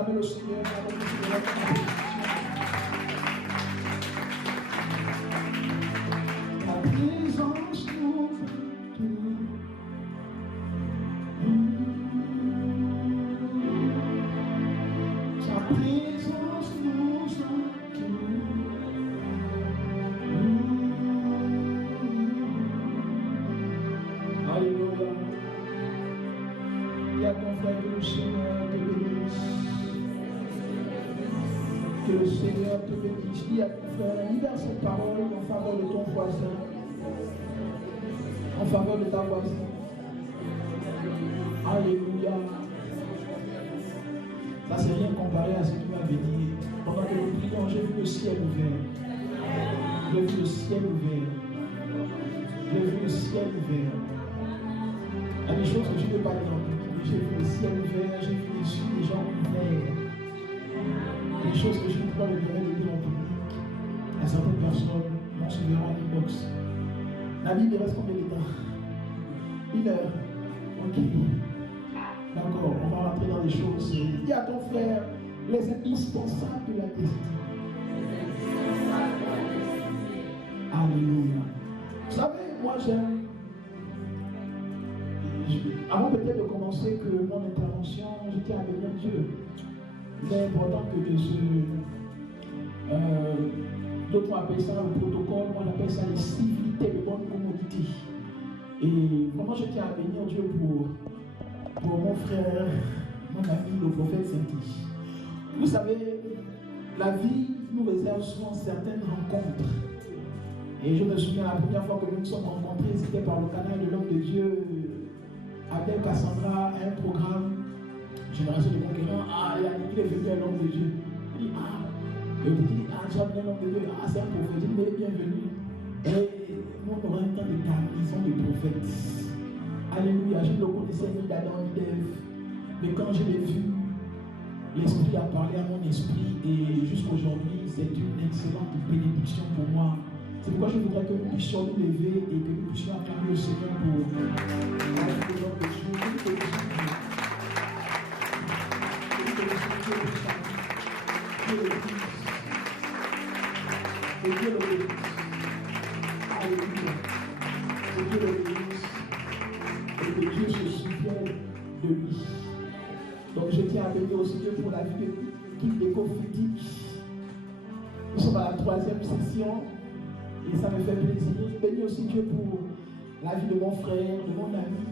acclamer le Seigneur. La présence nous tout. Sa présence nous entoure. Alléluia. Il y a ton frère que le Seigneur te bénisse. Que le Seigneur te bénisse. Il y a ton frère. Libère cette parole en faveur de ton voisin. En faveur de ta voisine. Alléluia. Ça, c'est rien comparé à ce qui m'avait dit. Pendant que nous prions, j'ai vu le ciel ouvert. J'ai vu le ciel ouvert. J'ai vu le ciel ouvert. Il y a des choses que je ne peux pas dire en public, mais j'ai vu le ciel ouvert, j'ai vu les yeux des gens ouverts. Des choses que je ne peux pas me permettre de dire en public. Il y a certaines personnes vont se verra en inbox. La Bible reste combien de temps? 1 heure. Ok. D'accord, on va rentrer dans les choses. Dis à ton frère les indispensables de la destinée. Alléluia. Vous savez, moi j'aime. Avant peut-être de commencer que mon intervention, je tiens à bénir Dieu. C'est important que de ce. D'autres appellent ça le protocole, moi j'appelle ça les civilités de bonne commodité. Et vraiment je tiens à bénir Dieu pour mon frère, mon ami, le prophète Saint-Tiche. Vous savez, la vie nous réserve souvent certaines rencontres. Et je me souviens la première fois que nous nous sommes rencontrés, c'était par le canal de l'homme de Dieu, Abel Cassandra, un programme, Génération de Conquérants. Ah, il est venu à l'homme de Dieu. Il dit, tu as venu à l'homme de Dieu. Ah, c'est un prophète. Il dit, bienvenue. Et nous, on aura un temps de garnison de prophètes. Alléluia, je ne le connaissais ni d'Adam ni d'Ève. Mais quand je l'ai vu, l'Esprit a parlé à mon esprit et jusqu'aujourd'hui, c'est une excellente bénédiction pour moi. C'est pourquoi je voudrais que nous puissions nous lever et que nous puissions acclamer le Seigneur pour la vie de l'homme de Dieu. Que Dieu le bénisse. Alléluia. Que Dieu le bénisse. Et que Dieu se souvienne de lui. Donc je tiens à bénir aussi Dieu pour la vie de l'équipe d'Éco-Phytique. Nous sommes à la 3e session et ça me fait plaisir. Je bénis aussi Dieu pour la vie de mon frère, de mon ami.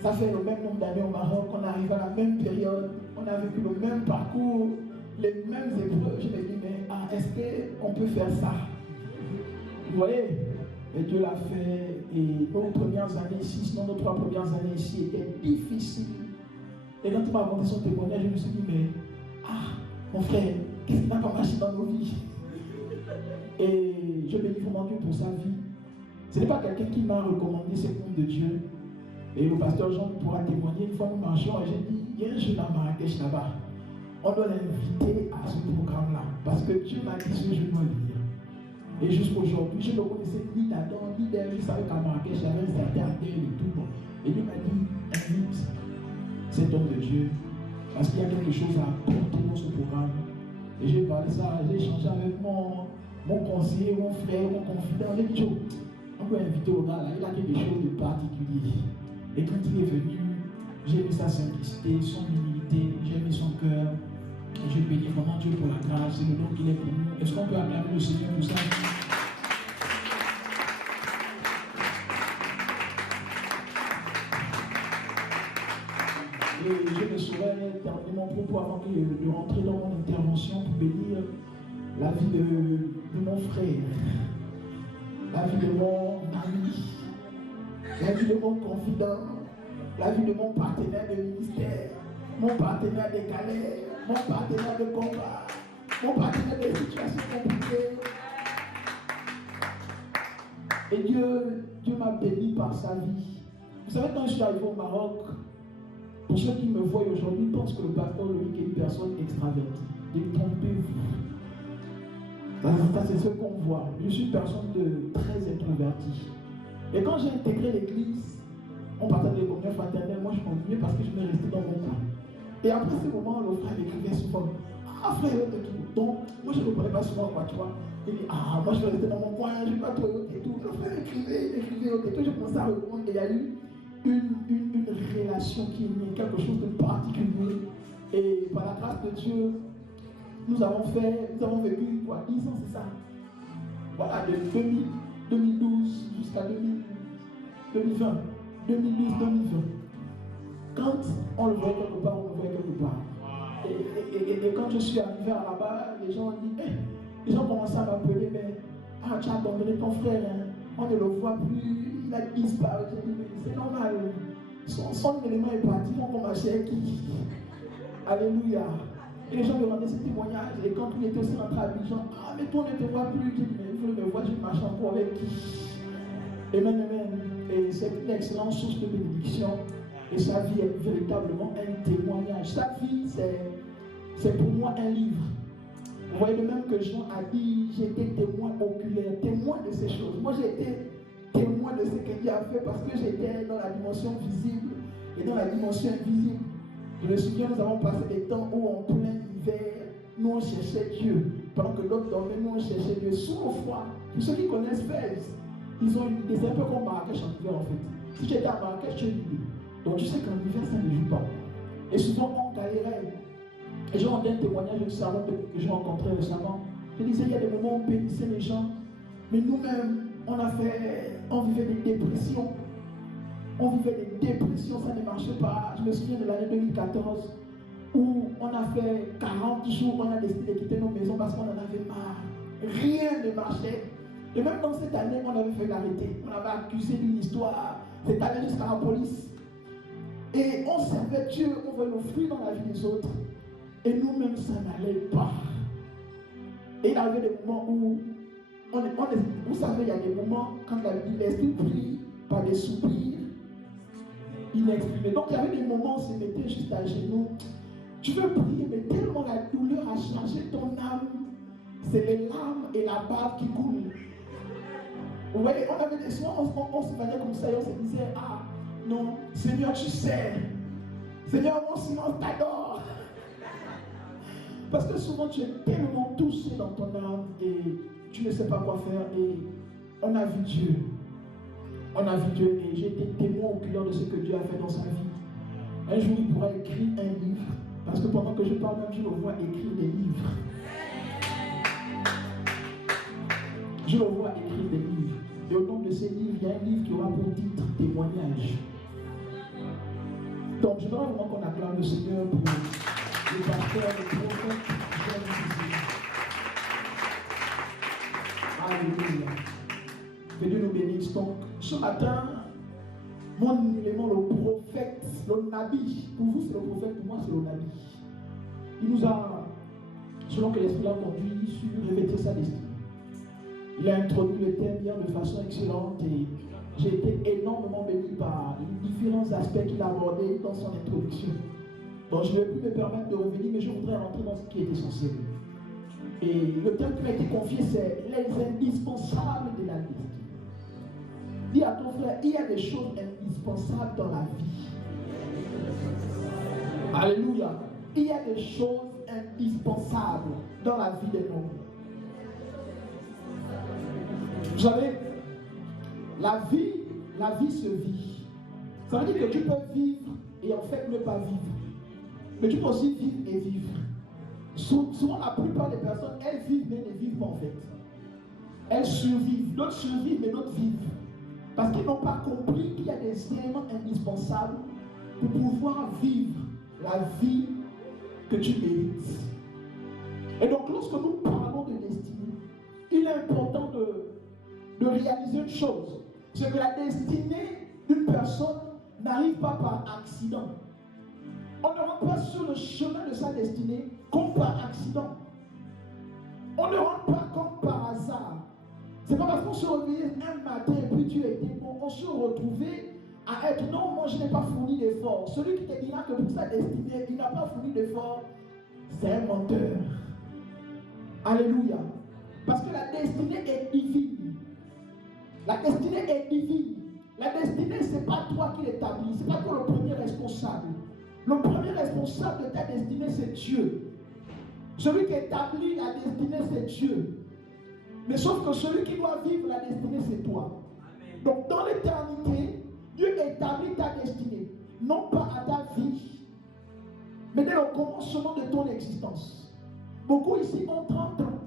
Ça fait le même nombre d'années au Maroc, on arrive à la même période, on a vécu le même parcours, les mêmes épreuves. Je me dis, mais est-ce qu'on peut faire ça? Vous voyez? Et Dieu l'a fait. Et nos premières années ici, sinon nos 3 premières années ici étaient difficiles. Et quand il m'a raconté son témoignage, je me suis dit, mais mon frère, qu'est-ce qui n'a pas marché dans nos vies? Et je bénis vraiment Dieu pour sa vie. Ce n'est pas quelqu'un qui m'a recommandé ce nom de Dieu. Et le pasteur Jean pourra témoigner. Une fois nous marchions et j'ai dit, il y a un jeune à Marrakech là-bas. On doit l'inviter à ce programme-là. Parce que Dieu m'a dit ce jeune doit venir. Et jusqu'aujourd'hui, je ne connaissais ni d'Adam, ni d'Ève. Je savais qu'à Marrakech, il y avait un certain et tout. Et Dieu m'a dit, invite cet homme de Dieu. Parce qu'il y a quelque chose à apporter dans ce programme. Et j'ai parlé ça, j'ai échangé avec mon conseiller, mon frère, mon confident. J'ai dit, on peut inviter au gars là, il a quelque chose de particulier. Et quand il est venu, j'ai vu sa simplicité, son humilité, j'ai mis son cœur. Je bénis vraiment Dieu pour la grâce, c'est le nom qu'il est pour nous. Est-ce qu'on peut acclamer le Seigneur pour ça? Et je ne saurais terminer mon propos avant de rentrer dans mon intervention pour bénir la vie de mon frère, la vie de mon ami, la vie de mon confident, la vie de mon partenaire de ministère, mon partenaire de galère, mon partenaire de combat, mon partenaire de situations compliquées. Et Dieu m'a béni par sa vie. Vous savez, quand je suis arrivé au Maroc, pour ceux qui me voient aujourd'hui, pensent que le pasteur Loïc est une personne extravertie. Détrompez-vous. Ça, c'est ce qu'on voit. Je suis une personne très introvertie. Et quand j'ai intégré l'église, on partait de les communions fraternelles, moi je continuais parce que je me restais dans mon coin. Et après ce moment, le frère écrivait souvent. Ah frère, et tout. Donc, moi je ne le connais pas souvent, quoi, tu vois. Il dit, ah, moi je vais rester dans mon coin, je ne vais pas trop et tout. Le frère écrivait, et tout. Je commençais à répondre et il y a eu une relation qui est née, quelque chose de particulier. Et par la grâce de Dieu, nous avons vécu quoi, 10 ans, c'est ça. Voilà, de 2012 jusqu'à 2020. 2012-2020. Quand on le voyait quelque part, on le voyait quelque part. Et quand je suis arrivé là-bas, les gens ont dit, les gens commençaient à m'appeler, mais tu as abandonné ton frère, hein. On ne le voit plus, il a disparu. J'ai dit, mais c'est normal. Son élément est parti, on commençait avec qui? Alléluia. Et les gens me demandaient ce témoignage. Et quand il était aussi rentré à Abidjan, mais toi on ne te voit plus. Je dis, mais vous me voyez, je marche encore avec qui? Amen, amen. Et c'est une excellente source de bénédiction. Et sa vie est véritablement un témoignage. Sa vie, c'est pour moi un livre. Vous voyez, le même que Jean a dit, j'étais témoin oculaire, témoin de ces choses. Moi, j'ai été témoin de ce que Dieu a fait parce que j'étais dans la dimension visible et dans la dimension invisible. Je me souviens, nous avons passé des temps où en plein hiver, nous on cherchait Dieu. Pendant que l'autre dormait, nous on cherchait Dieu. Sous le froid, pour ceux qui connaissent Fès, ils ont une idée, c'est un peu comme Marrakech en hiver en fait. Si tu étais à Marrakech, tu as une idée. Donc tu sais qu'en hiver, ça ne joue pas. Et souvent, on galérait. Et j'ai entendu un témoignage de salon que j'ai rencontré récemment. Je disais, il y a des moments où on bénissait les gens, mais nous-mêmes, on vivait des dépressions. On vivait des dépressions, ça ne marchait pas. Je me souviens de l'année 2014 où on a fait 40 jours, on a décidé de quitter nos maisons parce qu'on en avait marre. Rien ne marchait. Et même dans cette année, on avait fait l'arrêter. On avait accusé d'une histoire. C'est allé jusqu'à la police. Et on servait Dieu, on voyait le fruit dans la vie des autres. Et nous-mêmes, ça n'allait pas. Et il arrivait des moments où, vous savez, il y a des moments quand l'esprit prie par des soupirs inexprimés. Donc il y avait des moments où on se mettait juste à genoux. Tu veux prier, mais tellement la douleur a changé ton âme. C'est les larmes et la bave qui coulent. Vous voyez, on avait des soins, on se voyait comme ça et on se disait, ah non, Seigneur, tu sais. Seigneur, mon silence t'adore. Parce que souvent tu es tellement touché dans ton âme et tu ne sais pas quoi faire. Et on a vu Dieu. On a vu Dieu et j'ai été témoin oculaire de ce que Dieu a fait dans sa vie. Un jour, il pourra écrire un livre. Parce que pendant que je parle, même je le vois écrire des livres. Je le vois écrire des livres. Et au nom de ces livres, il y a un livre qui aura pour titre témoignage. Donc, je voudrais vraiment qu'on acclame le Seigneur pour le pasteur, le prophète, Alléluia. Que Dieu nous bénisse. Donc, ce matin, mon élément, le prophète, le Nabi. Pour vous, c'est le prophète, pour moi, c'est le Nabi. Il nous a, selon que l'Esprit l'a conduit, su revêtir sa destinée. Il a introduit le thème hier de façon excellente et j'ai été énormément béni par les différents aspects qu'il a abordés dans son introduction. Donc je ne vais plus me permettre de revenir, mais je voudrais rentrer dans ce qui est essentiel. Et le thème qui m'a été confié, c'est les indispensables de la destinée. Dis à ton frère, il y a des choses indispensables dans la vie. Alléluia. Il y a des choses indispensables dans la vie des hommes. Vous savez, la vie se vit. Ça veut dire que tu peux vivre et en fait ne pas vivre. Mais tu peux aussi vivre et vivre. Souvent, la plupart des personnes, elles vivent mais ne vivent pas en fait. Elles survivent. D'autres survivent mais d'autres vivent. Parce qu'ils n'ont pas compris qu'il y a des éléments indispensables pour pouvoir vivre la vie que tu mérites. Et donc, lorsque nous parlons de destinée, il est important de réaliser une chose. C'est que la destinée d'une personne n'arrive pas par accident. On ne rentre pas sur le chemin de sa destinée comme par accident. On ne rentre pas comme par hasard. C'est pas parce qu'on se réveille un matin et puis Dieu était bon, on se retrouvait à être non, moi je n'ai pas fourni d'effort. Celui qui te dira que pour sa destinée, il n'a pas fourni d'effort, c'est un menteur. Alléluia. Parce que la destinée est divine. La destinée est divine. La destinée, ce n'est pas toi qui l'établis, ce n'est pas toi le premier responsable. Le premier responsable de ta destinée, c'est Dieu. Celui qui établit la destinée, c'est Dieu. Mais sauf que celui qui doit vivre la destinée, c'est toi. Amen. Donc dans l'éternité, Dieu établit ta destinée. Non pas à ta vie, mais dès le commencement de ton existence. Beaucoup ici ont 30 ans,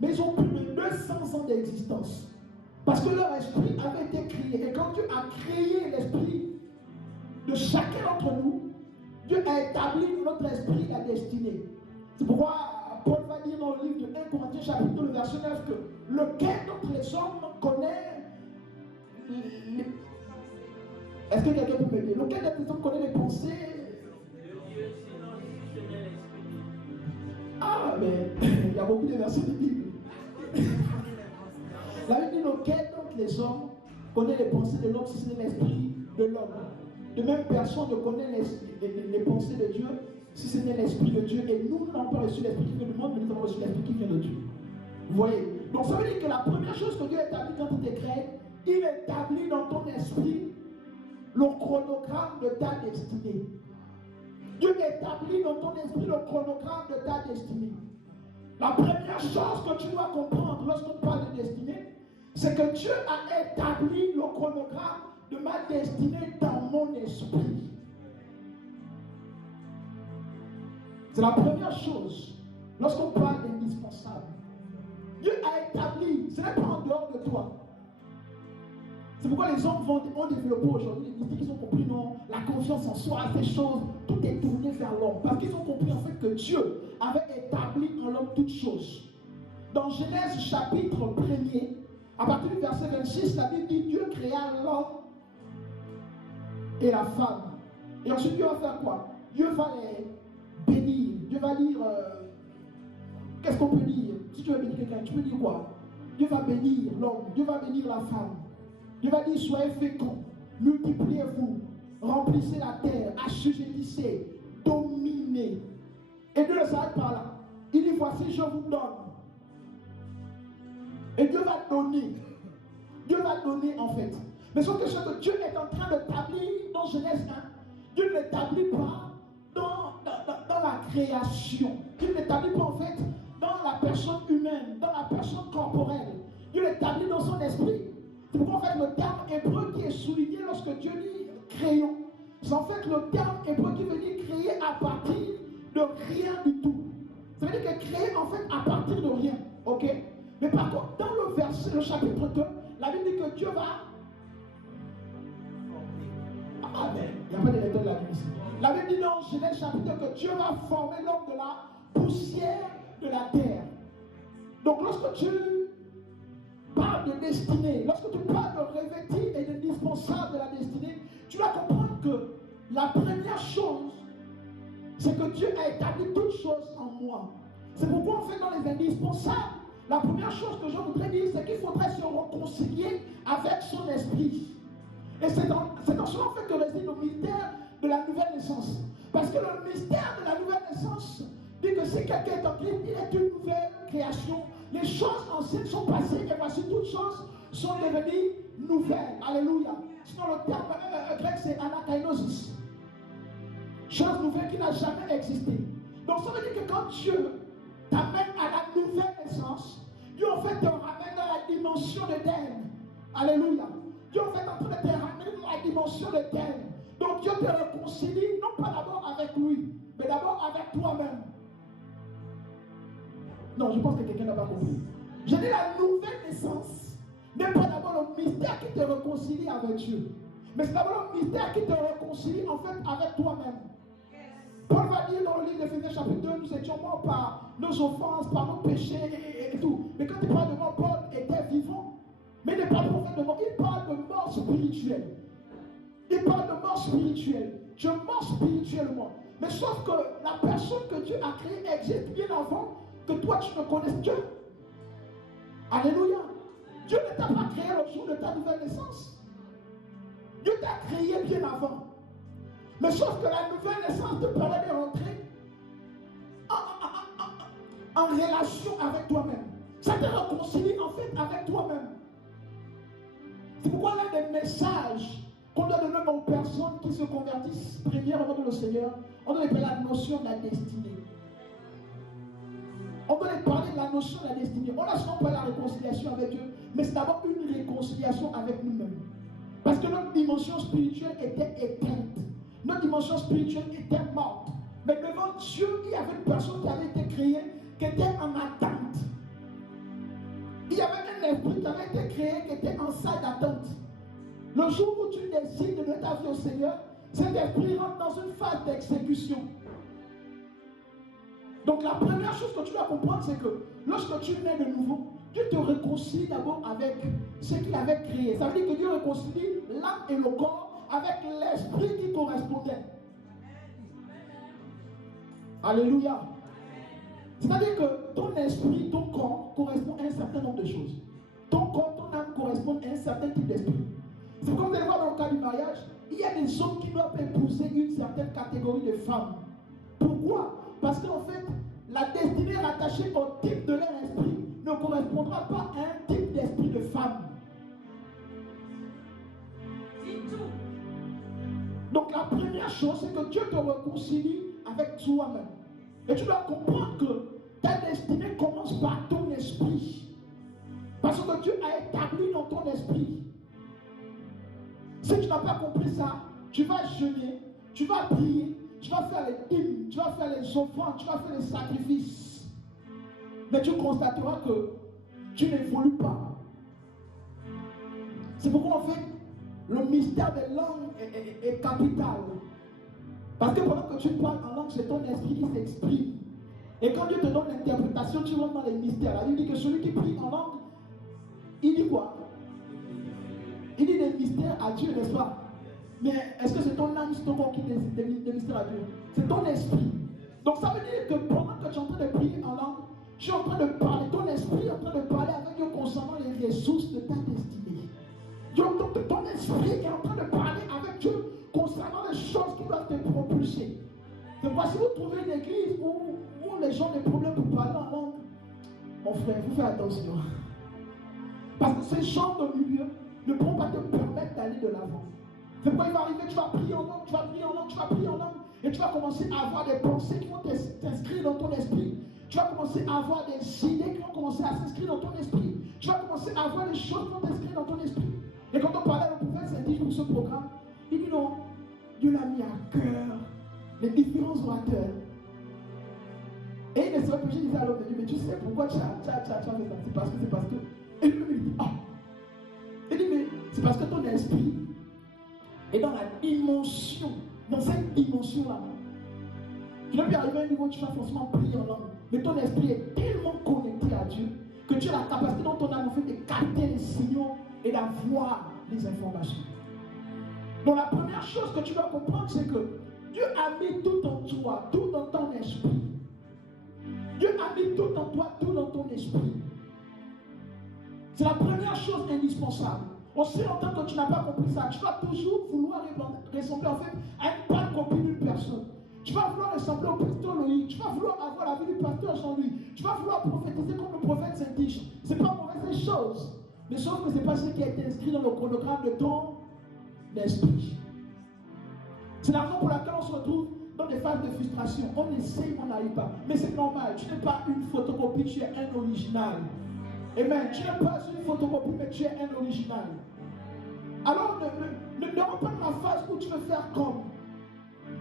mais ils ont plus de 200 ans d'existence. Parce que leur esprit avait été créé. Et quand Dieu a créé l'esprit de chacun d'entre nous, Dieu a établi dans notre esprit la destinée. C'est pourquoi Paul va dire dans le livre de 1 Corinthiens chapitre 2, le verset 9, que lequel d'entre les hommes connaît Est-ce que quelqu'un peut m'aider? Lequel d'entre les hommes connaît les pensées? Ah, mais il y a beaucoup de versets de Bible. La Bible dit lequel d'entre les hommes connaît les pensées de l'homme si ce n'est l'esprit de l'homme. De même, personne ne connaît les pensées de Dieu si ce n'est l'esprit de Dieu. Et nous n'avons pas reçu l'esprit qui vient du monde, mais nous avons reçu l'esprit qui vient de Dieu. Vous voyez? Donc ça veut dire que la première chose que Dieu établit quand il te crée, il établit dans ton esprit le chronogramme de ta destinée. Dieu établit dans ton esprit le chronogramme de ta destinée. La première chose que tu dois comprendre lorsqu'on parle de destinée, c'est que Dieu a établi le chronogramme de ma destinée dans mon esprit. C'est la première chose lorsqu'on parle d'indispensable. Dieu a établi, ce n'est pas en dehors de toi. C'est pourquoi les hommes ont développé aujourd'hui les mystiques, ils ont compris non, la confiance en soi, ces choses, tout est tourné vers l'homme. Parce qu'ils ont compris en fait que Dieu avait établi en l'homme toutes choses. Dans Genèse chapitre 1er, à partir du verset 26, la Bible dit Dieu créa l'homme et la femme. Et ensuite Dieu va faire quoi? Dieu va les bénir. Dieu va dire, qu'est-ce qu'on peut dire? Si tu veux bénir quelqu'un, tu peux dire quoi? Dieu va bénir l'homme, Dieu va bénir la femme. Dieu va dire, soyez féconds, multipliez-vous, remplissez la terre, assujettissez, dominez. Et Dieu ne s'arrête pas là. Il dit, voici, je vous donne. Et Dieu va donner. Dieu va donner en fait. Mais sauf que ce que Dieu est en train d'établir dans Genèse 1, Dieu ne l'établit pas dans la création. Dieu ne l'établit pas en fait dans la personne humaine, dans la personne corporelle. Dieu l'établit dans son esprit. C'est pourquoi en fait le terme hébreu qui est souligné lorsque Dieu dit créons, c'est en fait le terme hébreu qui veut dire créer à partir de rien du tout. Ça veut dire que créer en fait à partir de rien. Ok? Mais par contre, dans le verset, le chapitre 2, la Bible dit que Dieu va. Ah mais il n'y a pas de lecteur de la Bible ici. La Bible dit dans Genèse chapitre 2 que Dieu va former l'homme de la poussière de la terre. Donc lorsque tu parles de destinée, lorsque tu parles de revêtir et d'indispensable de la destinée, tu dois comprendre que la première chose, c'est que Dieu a établi toutes choses en moi. C'est pourquoi en fait dans les indispensables, la première chose que je voudrais dire, c'est qu'il faudrait se réconcilier avec son esprit. Et c'est dans cela en fait que réside le mystère de la nouvelle naissance. Parce que le mystère de la nouvelle naissance dit que si quelqu'un est en Christ, il est une nouvelle création. Les choses anciennes sont passées et voici toutes choses sont devenues nouvelles. Alléluia. Sinon le terme grec c'est anakainosis. Chose nouvelle qui n'a jamais existé. Donc ça veut dire que quand Dieu t'amène à la nouvelle naissance, Dieu en fait te ramène dans la dimension de l'Éden. Alléluia. Dieu en fait en train de te ramener dans la dimension de l'Éden. Donc Dieu te réconcilie non pas d'abord avec lui, mais d'abord avec toi-même. Non, je pense que quelqu'un n'a pas compris. Je dis la nouvelle naissance n'est pas d'abord le mystère qui te réconcilie avec Dieu, mais c'est d'abord le mystère qui te réconcilie en fait avec toi-même. Paul va dire dans le livre d'Éphésiens chapitre 2, nous étions morts par nos offenses, par nos péchés et tout. Mais quand il parle de mort, Paul était vivant. Mais il ne parle pas de mort, il parle de mort spirituelle. Il parle de mort spirituelle. Je mors spirituellement. Mais sauf que la personne que Dieu a créée existe bien avant que toi tu ne connaisses Dieu. Alléluia. Dieu ne t'a pas créé le jour de ta nouvelle naissance. Dieu t'a créé bien avant. Mais sauf que la nouvelle naissance te permet de rentrer en relation avec toi-même. Ça te réconcilie en fait avec toi-même. C'est pourquoi l'un des messages qu'on doit donner aux personnes qui se convertissent premièrement dans le Seigneur, on doit parler de la notion de la destinée. On doit parler de la notion de la destinée. On a souvent parlé de la réconciliation avec Dieu, mais c'est d'abord une réconciliation avec nous-mêmes. Parce que notre dimension spirituelle était éteinte. Notre dimension spirituelle était morte. Mais devant Dieu, il y avait une personne qui avait été créée, qui était en attente. Il y avait un esprit qui avait été créé, qui était en salle d'attente. Le jour où tu décides de donner ta vie au Seigneur, cet esprit rentre dans une phase d'exécution. Donc la première chose que tu dois comprendre, c'est que lorsque tu nais de nouveau, Dieu te réconcilie d'abord avec ce qu'il avait créé. Ça veut dire que Dieu réconcilie l'âme et le corps avec l'esprit qui correspondait. Alléluia. C'est-à-dire que ton esprit, ton corps correspond à un certain nombre de choses. Ton corps, ton âme correspond à un certain type d'esprit. C'est comme vous allez voir dans le cas du mariage, il y a des hommes qui doivent épouser une certaine catégorie de femmes. Pourquoi? Parce qu'en fait, la destinée rattachée au type de leur esprit ne correspondra pas à un type d'esprit de femme. C'est tout. Donc la première chose, c'est que Dieu te réconcilie avec toi-même. Et tu dois comprendre que ta destinée commence par ton esprit. Parce que Dieu a établi dans ton esprit. Si tu n'as pas compris ça, tu vas jeûner, tu vas prier, tu vas faire les hymnes, tu vas faire les offrandes, tu vas faire les sacrifices. Mais tu constateras que tu n'évolues pas. C'est pourquoi en fait, le mystère des langues est capital. Parce que pendant que tu parles en langue, c'est ton esprit qui s'exprime. Et quand Dieu te donne l'interprétation, tu rentres dans les mystères. La Bible dit que celui qui prie en langue, il dit quoi? Il dit des mystères à Dieu, n'est-ce pas? Mais est-ce que c'est ton âme, c'est ton corps qui dit des mystères à Dieu? C'est ton esprit. Donc ça veut dire que pendant que tu es en train de prier en langue, tu es en train de parler, ton esprit est en train de parler avec Dieu concernant les ressources de ta destinée. Donc ton esprit est en train de parler avec Dieu concernant les choses qui doivent te propulser. Donc voici, vous trouvez une église où les gens ont des problèmes pour parler en langue. Mon frère, vous faites attention. Parce que ces genres de milieu ne pourront pas te permettre d'aller de l'avant. C'est pourquoi il va arriver, tu vas prier en langue, tu vas prier en langue, tu vas prier en langue, et tu vas commencer à avoir des pensées qui vont t'inscrire dans ton esprit. Tu vas commencer à avoir des idées qui vont commencer à s'inscrire dans ton esprit. Tu vas commencer à avoir des choses qui vont t'inscrire dans ton esprit. Et quand on parlait au prophète Saint-Didier pour ce programme, il dit non, Dieu l'a mis à cœur les différents orateurs. Et il ne serait pas, je disais à l'homme de Dieu, mais tu sais pourquoi tu as fait ça? C'est parce que. Et lui, il dit, ah. Il dit, mais c'est parce que ton esprit est dans la dimension, dans cette dimension-là. Tu ne peux arriver à un niveau où tu vas forcément prier en langue. Mais ton esprit est tellement connecté à Dieu que tu as la capacité dans ton âme en fait, de capter les signaux et d'avoir les informations. Donc la première chose que tu dois comprendre, c'est que Dieu a mis tout en toi, tout dans ton esprit. Dieu a mis tout en toi, tout dans ton esprit. C'est la première chose indispensable. Aussi longtemps que tu n'as pas compris ça, tu vas toujours vouloir ressembler en fait à une bonne copie d'une personne. Tu vas vouloir ressembler au pasteur Loïc, tu vas vouloir avoir la vie du pasteur Jean-Louis, tu vas vouloir prophétiser comme le prophète Saint-Dich. Ce n'est pas mauvaise chose, mais sauf que ce n'est pas ce qui a été inscrit dans le chronogramme de ton esprit. C'est la raison pour laquelle on se retrouve dans des phases de frustration. On essaye, on n'arrive pas. Mais c'est normal, tu n'es pas une photocopie, tu es un original. Amen. Tu n'es pas une photocopie, mais tu es un original. Alors ne rentre pas dans la phase où tu veux faire comme.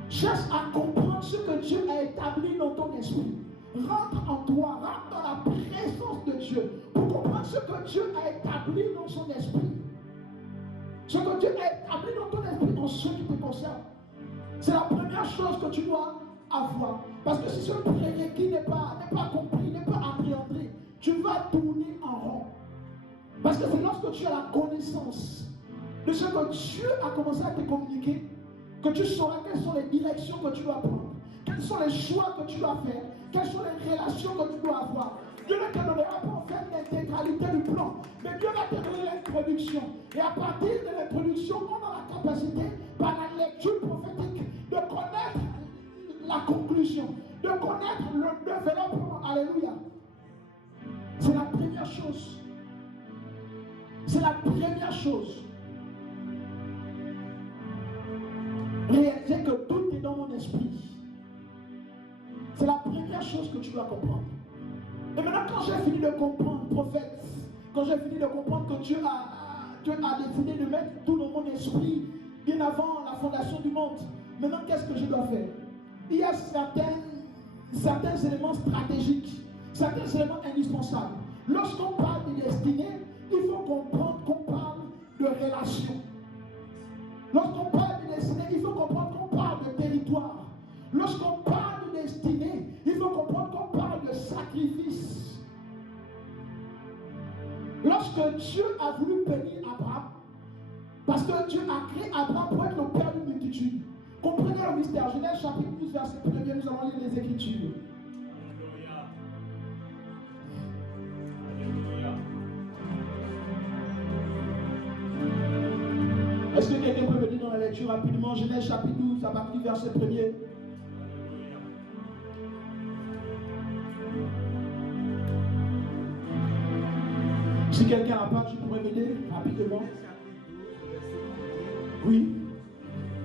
Cherche à comprendre ce que Dieu a établi dans ton esprit. Rentre en toi, rentre dans la présence de Dieu pour comprendre ce que Dieu a établi dans son esprit. Ce que Dieu a établi dans ton esprit en ce qui te concerne. C'est la première chose que tu dois avoir. Parce que si ce prérequis n'est pas compris, n'est pas appréhendé, tu vas tourner en rond. Parce que c'est lorsque tu as la connaissance de ce que Dieu a commencé à te communiquer que tu sauras quelles sont les directions que tu dois prendre, quels sont les choix que tu dois faire, quelles sont les relations que tu dois avoir. Dieu ne te donnera pas en fait l'intégralité du plan, mais Dieu va te donner l'introduction. Et à partir de l'introduction, on a la capacité, par la lecture prophétique, de connaître la conclusion, de connaître le développement. Alléluia. C'est la première chose. C'est la première chose. réaliser que tout est dans mon esprit. C'est la première chose que tu dois comprendre. Et maintenant, quand j'ai fini de comprendre, prophète, quand j'ai fini de comprendre que Dieu a décidé de mettre tout dans mon esprit, bien avant la fondation du monde, maintenant, qu'est-ce que je dois faire? Il y a certains éléments stratégiques, certains éléments indispensables. Lorsqu'on parle de destinée, il faut comprendre qu'on parle de relation. Lorsqu'on parle de destinée, il faut comprendre qu'on parle de territoire. Lorsqu'on parle de destinée, il faut comprendre qu'on parle de sacrifice. Lorsque Dieu a voulu bénir Abraham, parce que Dieu a créé Abraham pour être le père d'une multitude. Comprenez le mystère. Genèse chapitre 12, verset 1er, nous allons lire les Écritures. Est-ce que quelqu'un peut me dire dans la lecture rapidement? Genèse chapitre 12, à partir du verset 1er. Si quelqu'un n'a pas, tu pourrais m'aider rapidement. Oui.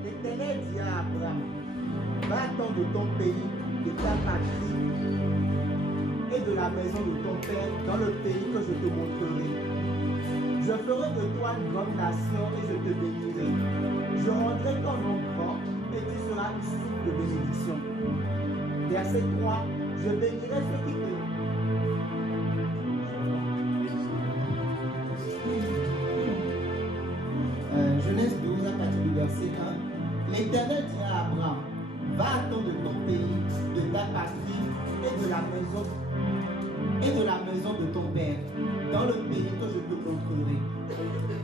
L'Éternel dit à Abraham, va-t'en de ton pays, de ta patrie et de la maison de ton père dans le pays que je te montrerai. Je ferai de toi une grande nation et je te bénirai. Je rendrai ton nom grand et tu seras une source de bénédiction. Verset 3, je bénirai ceux qui te... Genèse 12 à partir du verset 1. L'Éternel dit à Abraham, va-t'en de ton pays, de ta patrie et de la maison de ton père, dans le pays que je te montrerai.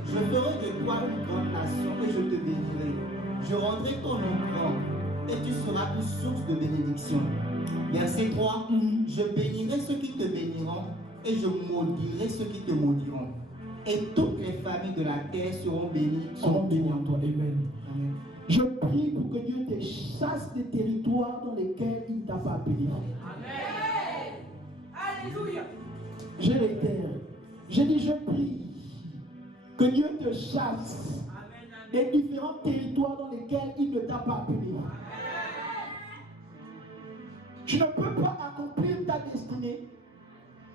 Je ferai de toi une grande nation et je te bénirai. Je rendrai ton nom grand et tu seras une source de bénédiction. Verset 3. Je bénirai ceux qui te béniront et je maudirai ceux qui te maudiront. Et toutes les familles de la terre seront bénies en toi. Amen. Amen. Je prie pour que Dieu te chasse des territoires dans lesquels il ne t'a pas appelé. Amen. Alléluia. Je réitère. Je dis, je prie que Dieu te chasse des différents territoires dans lesquels il ne t'a pas appelé. Tu ne peux pas accomplir ta destinée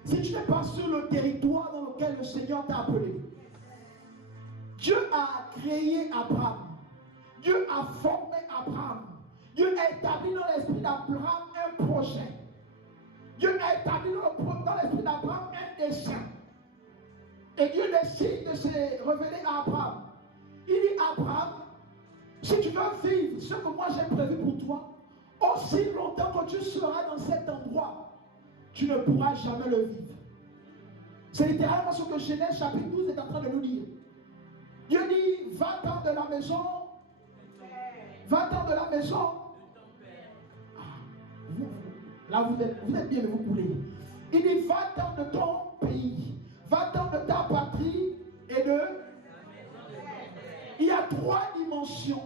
si tu n'es pas sur le territoire dans lequel le Seigneur t'a appelé. Dieu a créé Abraham. Dieu a formé Abraham. Dieu a établi dans l'esprit d'Abraham un projet. Dieu a établi dans l'esprit d'Abraham un dessein. Et Dieu décide de se révéler à Abraham. Il dit à Abraham, si tu veux vivre ce que moi j'ai prévu pour toi, aussi longtemps que tu seras dans cet endroit, tu ne pourras jamais le vivre. C'est littéralement ce que Genèse chapitre 12 est en train de nous dire. Dieu dit, va-t'en de la maison. Va-t'en de la maison. Là, vous êtes bien, mais vous coulez. Il dit, va-t'en de ton pays. Va-t'en de ta patrie et de... Il y a 3 dimensions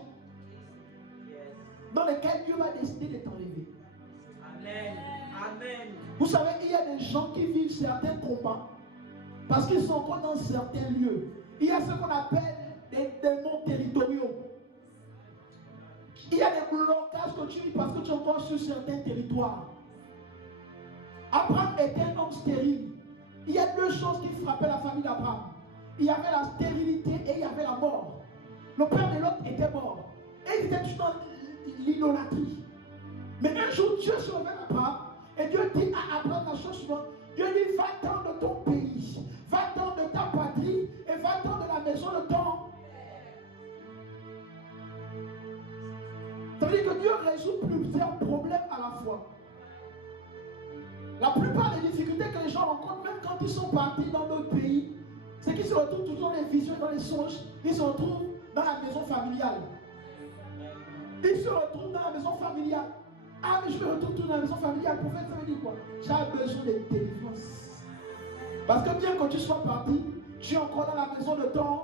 dans lesquelles Dieu va décider de t'enlever. Amen. Amen. Vous savez, il y a des gens qui vivent certains combats parce qu'ils sont encore dans certains lieux. Il y a ce qu'on appelle des démons territoriaux. Il y a des blocages que tu vis parce que tu es encore sur certains territoires. Abraham était un homme stérile. Il y a 2 choses qui frappaient la famille d'Abraham. Il y avait la stérilité et il y avait la mort. Le père de l'autre était mort. Et il était tout dans l'idolâtrie. Mais un jour, Dieu se révèle à Abraham. Et Dieu dit à Abraham la chose suivante. Dieu dit, va-t'en de ton pays. Va-t'en de ta patrie. Et va-t'en de la maison de ton... Ça veut dire que Dieu résout plusieurs problèmes à la fois. La plupart des difficultés que les gens rencontrent, même quand ils sont partis dans d'autres pays, c'est qu'ils se retrouvent toujours dans les visions, dans les songes. Ils se retrouvent dans la maison familiale. Ils se retrouvent dans la maison familiale. Ah, mais je me retrouve tout dans la maison familiale. Prophète, ça veut dire quoi? J'ai besoin de délivrance. Parce que bien que tu sois parti, tu es encore dans la maison de ton.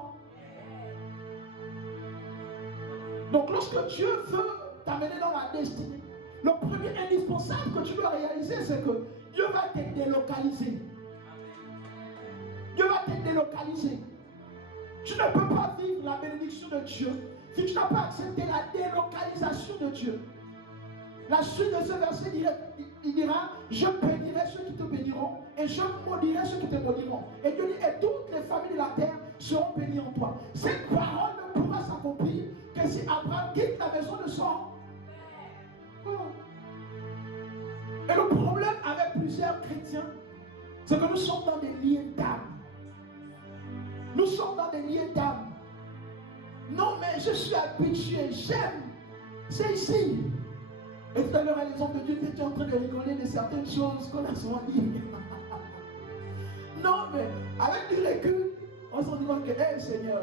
Donc, lorsque Dieu veut t'amener dans la destinée, le premier indispensable que tu dois réaliser, c'est que Dieu va te délocaliser. Dieu va te délocaliser. Tu ne peux pas vivre la bénédiction de Dieu Si tu n'as pas accepté la délocalisation de Dieu, la suite de ce verset il dira, je bénirai ceux qui te béniront et je maudirai ceux qui te maudiront. Et Dieu dit, et toutes les familles de la terre seront bénies en toi. Cette parole ne pourra s'accomplir que si Abraham quitte la maison de son père. Et le problème avec plusieurs chrétiens, c'est que nous sommes dans des liens d'âme. Nous sommes dans des liens d'âme. Non, mais je suis habitué, j'aime. C'est ici. Et tout à l'heure, les hommes de Dieu étaient en train de rigoler de certaines choses qu'on a souvent dit. Non, mais avec du recul, on se dit que, hé Seigneur,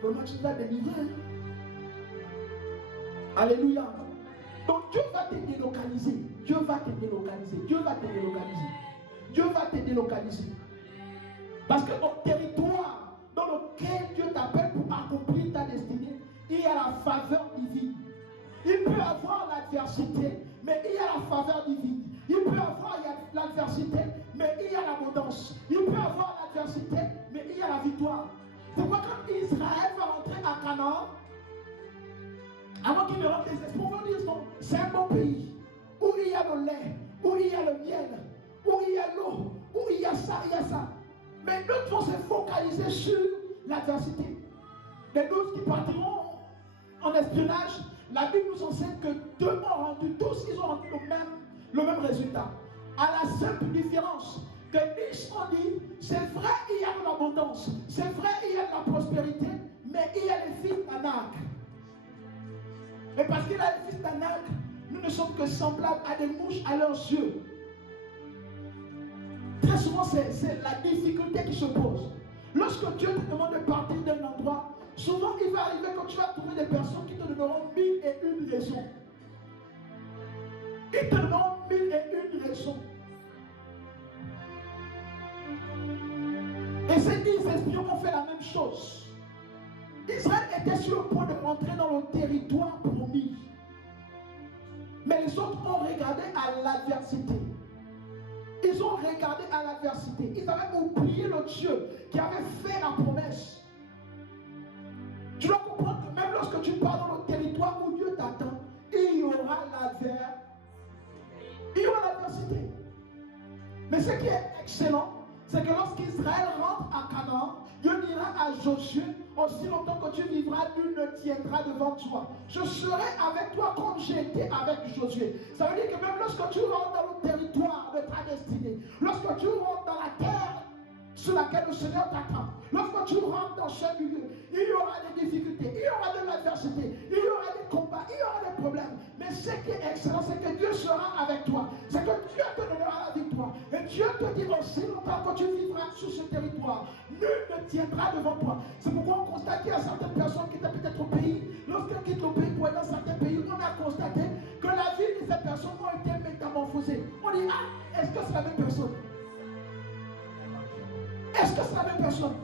comment tu vas délivrer? Alléluia. Donc Dieu va te délocaliser. Dieu va te délocaliser. Dieu va te délocaliser. Dieu va te délocaliser. Parce que ton territoire dans lequel Dieu t'appelle pour accomplir ta destinée, il y a la faveur divine. Il peut avoir l'adversité, mais il y a la faveur divine. Il peut avoir l'adversité, mais il y a l'abondance. Il peut avoir l'adversité, mais il y a la victoire. C'est pourquoi quand Israël va rentrer à Canaan, avant qu'il ne rentre des esprits, on va dire non, c'est un bon pays, où il y a le lait, où il y a le miel, où il y a l'eau, où il y a ça, il y a ça. Mais d'autres vont se focaliser sur l'adversité. Les 12 qui partiront en espionnage, la Bible nous enseigne que deux ont rendu, tous ils ont rendu le même résultat. À la simple différence que 10 ont dit, c'est vrai, il y a de l'abondance, c'est vrai, il y a de la prospérité, mais il y a les fils d'Anak. Et parce qu'il y a les fils d'Anak, nous ne sommes que semblables à des mouches à leurs yeux. Très souvent, c'est la difficulté qui se pose. Lorsque Dieu te demande de partir d'un endroit, souvent il va arriver que tu vas trouver des personnes qui te donneront 1001 raisons. Ils te donneront 1001 raisons. Et ces 10 espions ont fait la même chose. Israël était sur le point de rentrer dans le territoire promis. Mais les autres ont regardé à l'adversité. Ils ont regardé à l'adversité. Ils avaient oublié le Dieu qui avait fait la promesse. Tu dois comprendre que même lorsque tu pars dans le territoire où Dieu t'attend, il y aura l'adversité. Mais ce qui est excellent, c'est que lorsqu'Israël rentre à Canaan, Dieu dira à Josué, aussi longtemps que tu vivras, nul ne tiendra devant toi. Je serai avec toi comme j'ai été avec Josué. Ça veut dire que même lorsque tu rentres dans le territoire de ta destinée, lorsque tu rentres dans la terre sur laquelle le Seigneur t'attend, lorsque tu rentres dans ce milieu, il y aura des difficultés, il y aura de l'adversité, il y aura des combats, il y aura des problèmes. Mais ce qui est excellent, c'est que Dieu sera avec toi. C'est que Dieu te donnera la victoire. Et Dieu te dit aussi longtemps que tu vivras sur ce territoire, nul ne tiendra devant toi. C'est pourquoi on constate qu'il y a certaines personnes qui étaient peut-être au pays. Lorsqu'elles quittent le pays pour aller dans certains pays, on a constaté que la vie de ces personnes a été métamorphosée. On dit, ah, est-ce que c'est la même personne? Est-ce que c'est la même personne?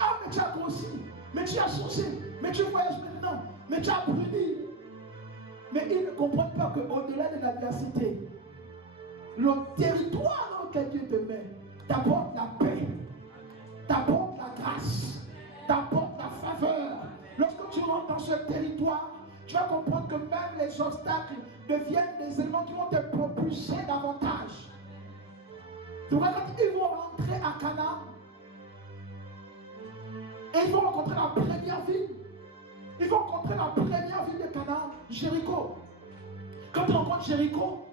Ah, mais tu as grossi, mais tu as changé, mais tu voyages maintenant, mais tu as brûlé. Mais ils ne comprennent pas qu'au-delà de l'adversité, le territoire dans lequel Dieu te met t'apporte la paix, t'apporte la grâce, t'apporte la faveur. Lorsque tu rentres dans ce territoire, tu vas comprendre que même les obstacles deviennent des éléments qui vont te propulser davantage. Tu vois, quand ils vont rentrer à Canaan, et ils vont rencontrer la première ville. Ils vont rencontrer la première ville de Canaan, Jéricho. Quand ils rencontrent Jéricho,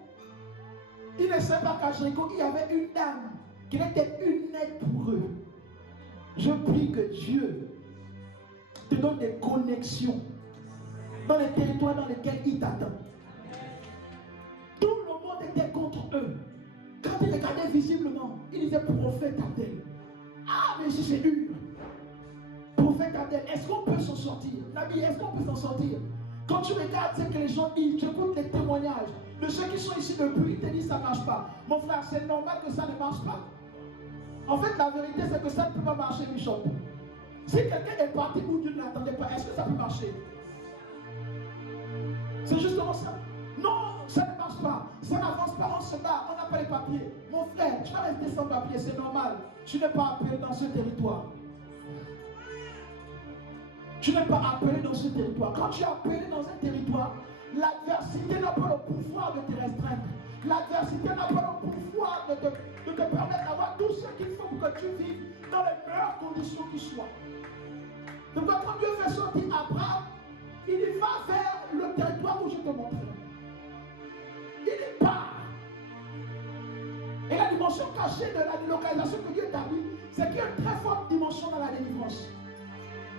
ils ne savent pas qu'à Jéricho, il y avait une dame qui était une aide pour eux. Je prie que Dieu te donne des connexions dans les territoires dans lesquels il t'attend. Tout le monde était contre eux. Quand ils regardaient visiblement, ils disaient prophète Abdel. Ah, mais si c'est dur. Prophète Abdel, est-ce qu'on peut s'en sortir? Nabi, est-ce qu'on peut s'en sortir? Quand tu regardes ce que les gens disent, tu écoutes les témoignages de ceux qui sont ici depuis, ils te disent ça ne marche pas. Mon frère, c'est normal que ça ne marche pas. En fait, la vérité, c'est que ça ne peut pas marcher, Bishop. Si quelqu'un est parti où Dieu ne l'attendait pas, est-ce que ça peut marcher? C'est justement ça. Non, ça ne marche pas. Ça n'avance pas, on se bat, on n'a pas les papiers. Mon frère, tu vas rester sans papier, c'est normal. Tu n'es pas appelé dans ce territoire. Tu n'es pas appelé dans ce territoire. Quand tu es appelé dans un territoire, l'adversité n'a pas le pouvoir de te restreindre. L'adversité n'a pas le pouvoir de te permettre d'avoir tout ce qu'il faut pour que tu vives dans les meilleures conditions qui soient. Donc quand Dieu fait sortir Abraham, il y va vers le territoire où je te montrerai. Il y part. Et la dimension cachée de la délocalisation que Dieu établit, c'est qu'il y a une très forte dimension dans la délivrance.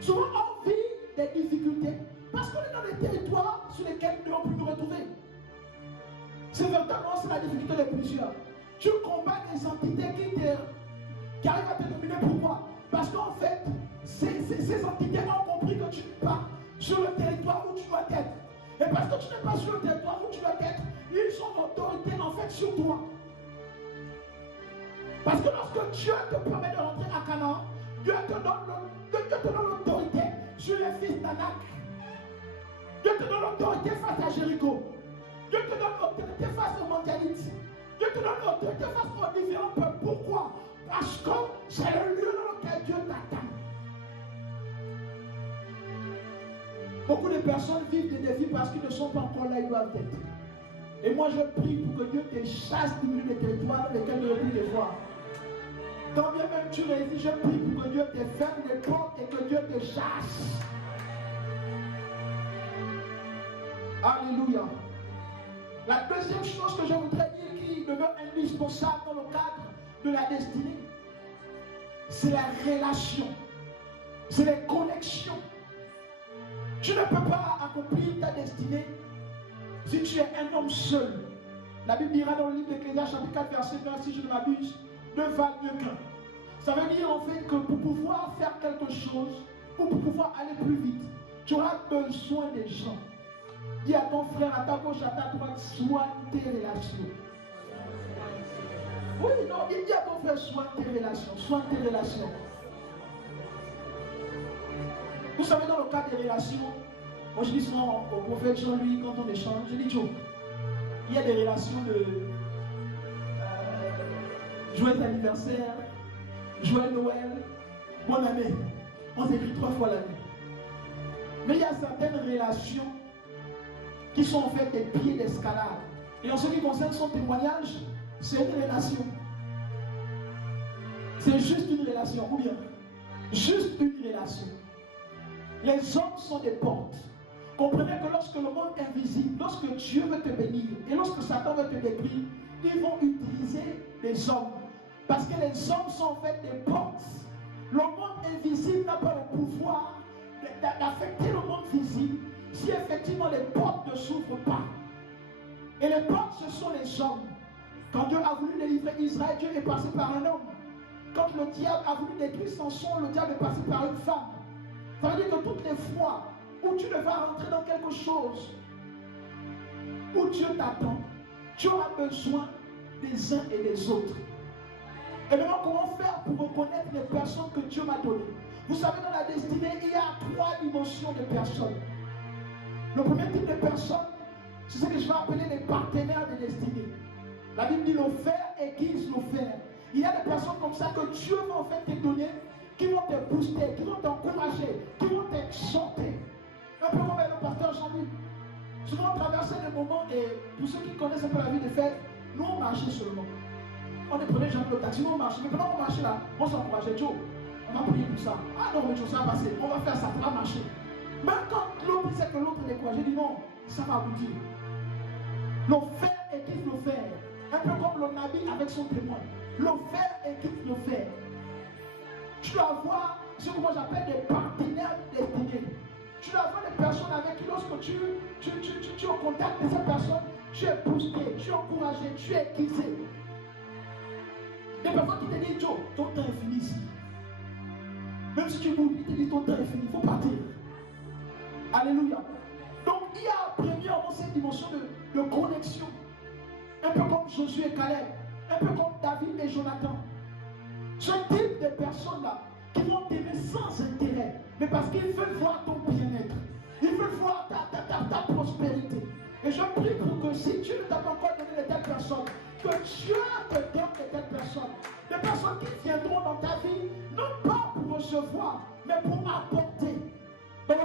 Souvent on vit des difficultés parce qu'on est dans des territoires sur lesquels nous devons plus nous retrouver. C'est véritablement la difficulté de plusieurs. Tu combats des entités qui arrivent à te dominer. Pourquoi? Parce qu'en fait, ces entités ont compris que tu n'es pas sur le territoire où tu dois être. Et parce que tu n'es pas sur le territoire où tu dois être, ils ont l'autorité en fait sur toi. Parce que lorsque Dieu te permet de rentrer à Canaan, Dieu te donne l'autorité sur les fils d'Anak. Dieu te donne l'autorité face à Jéricho. Dieu te donne l'autorité face aux Madianites. Dieu te donne l'autorité face aux différents peuples. Pourquoi? Parce que c'est le lieu dans lequel Dieu t'attend. Beaucoup de personnes vivent des défis parce qu'ils ne sont pas encore là où ils doivent être. Et moi je prie pour que Dieu te chasse du milieu des territoires dans lesquels tu ne peux les voir. Quand bien même tu réussis, je prie pour que Dieu te ferme les portes et que Dieu te chasse. Alléluia. La deuxième chose que je voudrais dire qui demeure indispensable dans le cadre de la destinée, c'est la relation, c'est les connexions. Tu ne peux pas accomplir ta destinée si tu es un homme seul. La Bible dira dans le livre d'Ecclésiaste chapitre 4 verset 20, si je ne m'abuse, deux valent mieux qu'un. Ça veut dire en fait que pour pouvoir faire quelque chose ou pour pouvoir aller plus vite, tu auras besoin des gens. Dis à ton frère, à ta gauche, à ta droite, soigne tes relations. Oui, non, il dit à ton frère, soigne tes relations, soigne tes relations. Vous savez, dans le cas des relations, moi je dis souvent au prophète Jean-Louis, quand on échange, je dis Joe, il y a des relations de joyeux anniversaire, joyeux Noël, bonne année. On s'écrit 3 fois l'année. Mais il y a certaines relations qui sont en fait des pieds d'escalade. Et en ce qui concerne son témoignage, c'est une relation. C'est juste une relation, ou bien juste une relation. Les hommes sont des portes. Comprenez que lorsque le monde est invisible, lorsque Dieu veut te bénir et lorsque Satan veut te détruire, ils vont utiliser les hommes. Parce que les hommes sont en fait des portes. Le monde invisible n'a pas le pouvoir d'affecter le monde visible si effectivement les portes ne s'ouvrent pas. Et les portes, ce sont les hommes. Quand Dieu a voulu délivrer Israël, Dieu est passé par un homme. Quand le diable a voulu détruire Samson, le diable est passé par une femme. Ça veut dire que toutes les fois où tu devras rentrer dans quelque chose, où Dieu t'attend, tu auras besoin des uns et des autres. Et maintenant, comment faire pour reconnaître les personnes que Dieu m'a données? Vous savez, dans la destinée, il y a 3 dimensions de personnes. Le premier type de personnes, c'est ce que je vais appeler les partenaires de destinée. La Bible dit l'offert aiguise l'offert. Il y a des personnes comme ça que Dieu va en fait te donner, qui vont te booster, qui vont t'encourager, qui vont t'exhorter. Un peu comme le pasteur Jean-Louis. Souvent on traversait des moments, et pour ceux qui connaissent un peu la vie de fête, nous on marchait seulement. On ne prenait jamais le taxi, nous on marchait. Mais pendant qu'on marchait là, on s'encourageait. Joe, on va prier pour ça. Ah non, mais Joe, ça va passer. On va faire ça, ça va marcher. Même quand l'autre sait que l'autre est découragé, il dit non, ça va aboutir. L'offert équipe l'offert. Un peu comme le Nabi avec son témoin. L'offert équipe l'offert. Tu dois avoir ce que moi j'appelle des partenaires destinés. Tu dois avoir des personnes avec qui lorsque tu es en contact avec ces personnes, tu es boosté, tu es encouragé, tu es aiguisé. Des personnes qui te disent Joe, ton temps est fini ici. Même si tu m'oublies, ils te disent ton temps est fini, il faut partir. Alléluia. Donc il y a premièrement cette dimension de connexion. Un peu comme Josué et Caleb, un peu comme David et Jonathan. Ce type de personnes-là qui vont t'aimer sans intérêt, mais parce qu'ils veulent voir ton bien-être. Ils veulent voir ta prospérité. Et je prie pour que si Dieu ne t'a pas encore donné de telles personnes, que Dieu te donne de telles personnes. Des personnes qui viendront dans ta vie, non pas pour recevoir, mais pour apporter. Dans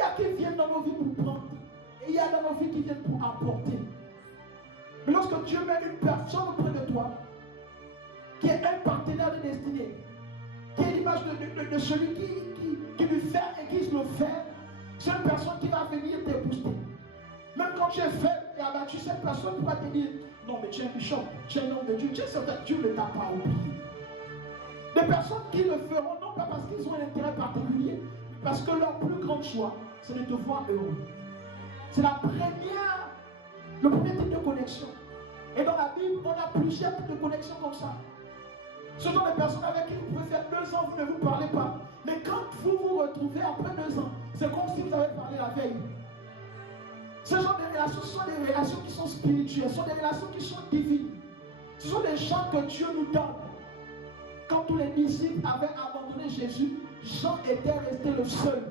y a qui viennent dans nos vies pour prendre. Et il y a dans nos vies qui viennent pour apporter. Mais lorsque Dieu met une personne auprès de toi, qui est un partenaire de destinée, qui est l'image de celui qui lui fait et qui le fait, c'est une personne qui va venir te booster. Même quand tu es faible et abattu, cette personne pourra te dire, non mais tu es un bishop, tu es un homme de Dieu, tu es certain que Dieu ne t'a pas oublié. Des personnes qui le feront, non pas parce qu'ils ont un intérêt particulier, mais parce que leur plus grande choix, c'est de te voir heureux. C'est le premier type de connexion. Et dans la Bible, on a plusieurs types de connexions comme ça. Ce sont des personnes avec qui vous pouvez faire 2 ans, vous ne vous parlez pas. Mais quand vous vous retrouvez après 2 ans, c'est comme si vous avez parlé la veille. Ce genre de relations sont des relations qui sont spirituelles, ce sont des relations qui sont divines. Ce sont des gens que Dieu nous donne. Quand tous les disciples avaient abandonné Jésus, Jean était resté le seul.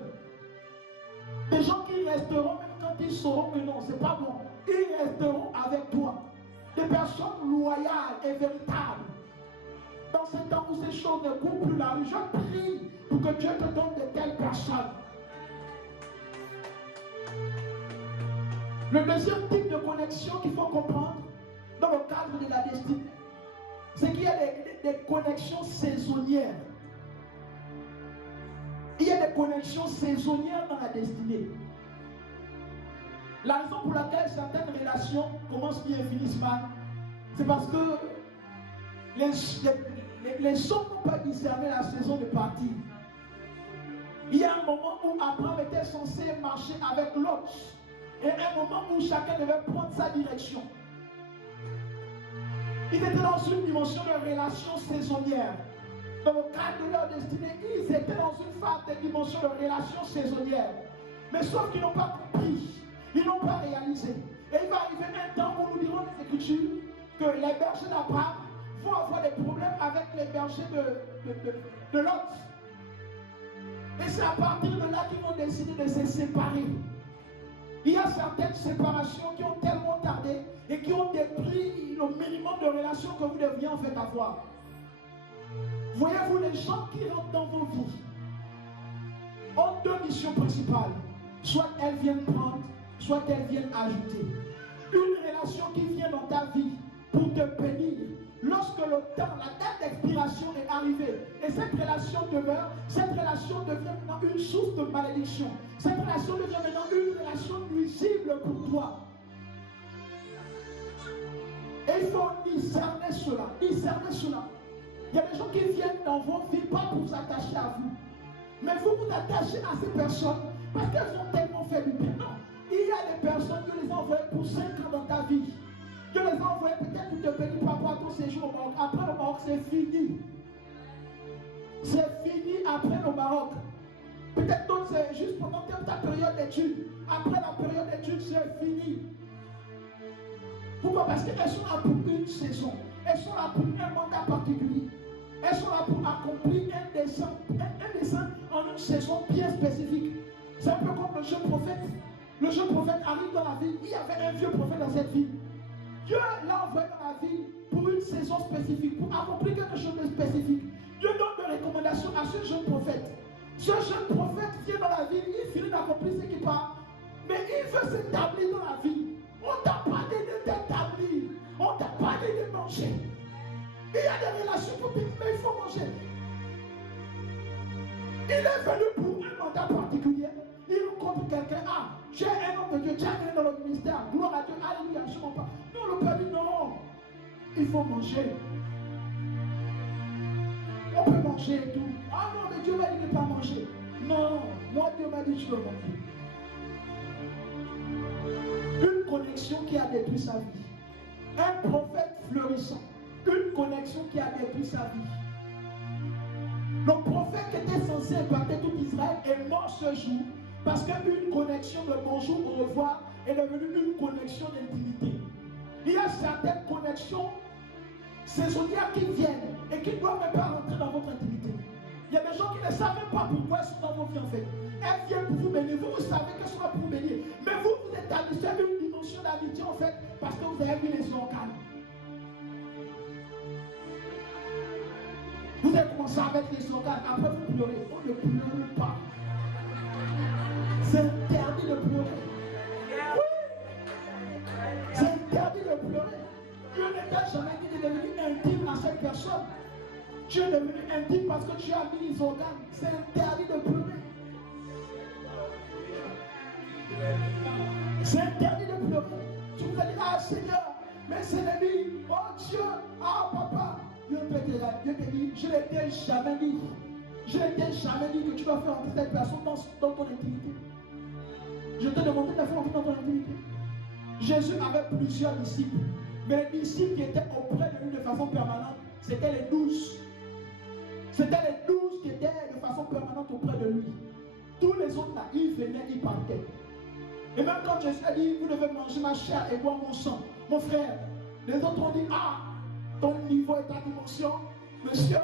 Des gens qui resteront même quand ils sauront que non, c'est pas bon. Ils resteront avec toi. Des personnes loyales et véritables. Dans ce temps où ces choses ne courent plus la rue, je prie pour que Dieu te donne de telles personnes. Le deuxième type de connexion qu'il faut comprendre dans le cadre de la destinée, c'est qu'il y a des connexions saisonnières. Il y a des connexions saisonnières dans la destinée. La raison pour laquelle certaines relations commencent bien et finissent mal, c'est parce que les hommes n'ont pas discerné la saison de partir. Il y a un moment où Abraham était censé marcher avec l'autre. Et un moment où chacun devait prendre sa direction. Ils étaient dans une dimension de relation saisonnière. Dans le cadre de leur destinée, ils étaient dans une phase de dimension de relation saisonnière. Mais sauf qu'ils n'ont pas compris. Ils n'ont pas réalisé. Et il va arriver un temps où nous dirons dans les Écritures que les bergers d'Abraham vont avoir des problèmes avec les bergers de Lot. Et c'est à partir de là qu'ils vont décider de se séparer. Il y a certaines séparations qui ont tellement tardé et qui ont détruit le minimum de relations que vous devriez en fait avoir. Voyez-vous, les gens qui rentrent dans vos vies ont 2 missions principales. Soit elles viennent prendre, soit elles viennent ajouter. Une relation qui vient dans ta vie pour te bénir. Lorsque le temps, la date d'expiration est arrivée et cette relation demeure, cette relation devient maintenant une source de malédiction. Cette relation devient maintenant une relation nuisible pour toi. Et il faut discerner cela, discerner cela. Il y a des gens qui viennent dans vos vies pas pour s'attacher à vous. Mais vous vous attachez à ces personnes parce qu'elles ont tellement fait du bien. Non. Il y a des personnes qui les envoient pour 5 ans dans ta vie. Dieu les a envoyés peut-être pour te bénir par rapport à ton séjour au Maroc. Après le Maroc, c'est fini. C'est fini après le Maroc. Peut-être d'autres, c'est juste pendant ta période d'études. Après la période d'études, c'est fini. Pourquoi? Parce qu'elles sont là pour une saison. Elles sont là pour un mandat particulier. Elles sont là pour accomplir un dessein en une saison bien spécifique. C'est un peu comme le jeune prophète. Le jeune prophète arrive dans la ville. Il y avait un vieux prophète dans cette ville. Dieu l'a envoyé dans la vie pour une saison spécifique, pour accomplir quelque chose de spécifique. Dieu donne des recommandations à ce jeune prophète. Ce jeune prophète vient dans la vie, il finit d'accomplir ce qu'il part, mais il veut s'établir dans la vie. On t'a pas dit de t'établir, on t'a pas dit de manger. Il y a des relations pour dire, mais il faut manger. Il est venu pour un mandat particulier. Il rencontre quelqu'un, ah, tu es un homme de Dieu, tu es un dans le ministère, gloire à Dieu, alléluia, je ne m'en pas. Non, le Père dit non, il faut manger. On peut manger et tout. Ah non, mais Dieu m'a dit de ne pas manger. Non, moi Dieu m'a dit tu veux manger. Une connexion qui a détruit sa vie. Un prophète fleurissant. Une connexion qui a détruit sa vie. Le prophète qui était censé impacter tout Israël est mort ce jour parce qu'une connexion de bonjour au revoir est devenue une connexion d'intimité. Il y a certaines connexions saisonnières qui viennent et qui ne doivent même pas rentrer dans votre intimité. Il y a des gens qui ne savent même pas pourquoi elles sont dans vos vies en fait. Elles viennent pour vous bénir. Vous savez qu'elles sont là pour vous bénir. Mais vous établissez une dimension d'amitié en fait parce que vous avez mis les organes. Vous avez commencé avec les organes, après vous pleurez. On ne pleure pas. C'est personne. Tu es devenu intime parce que tu as mis les organes. C'est interdit de pleurer. C'est interdit de pleurer. Tu vous as dit, ah Seigneur, mes ennemis, oh Dieu, ah papa. Dieu te dit, je ne t'ai jamais dit. Je ne t'ai jamais dit que tu dois faire entrer cette personne dans ton intimité. Je t'ai demandé de faire entrer dans ton intimité. Jésus avait plusieurs disciples. Mais les disciples qui étaient auprès de lui de façon permanente, c'était les 12. C'était les 12 qui étaient de façon permanente auprès de lui. Tous les autres là, ils venaient, ils partaient. Et même quand Jésus a dit, vous devez manger ma chair et boire mon sang, mon frère, les autres ont dit, ah, ton niveau est ta dimension, monsieur,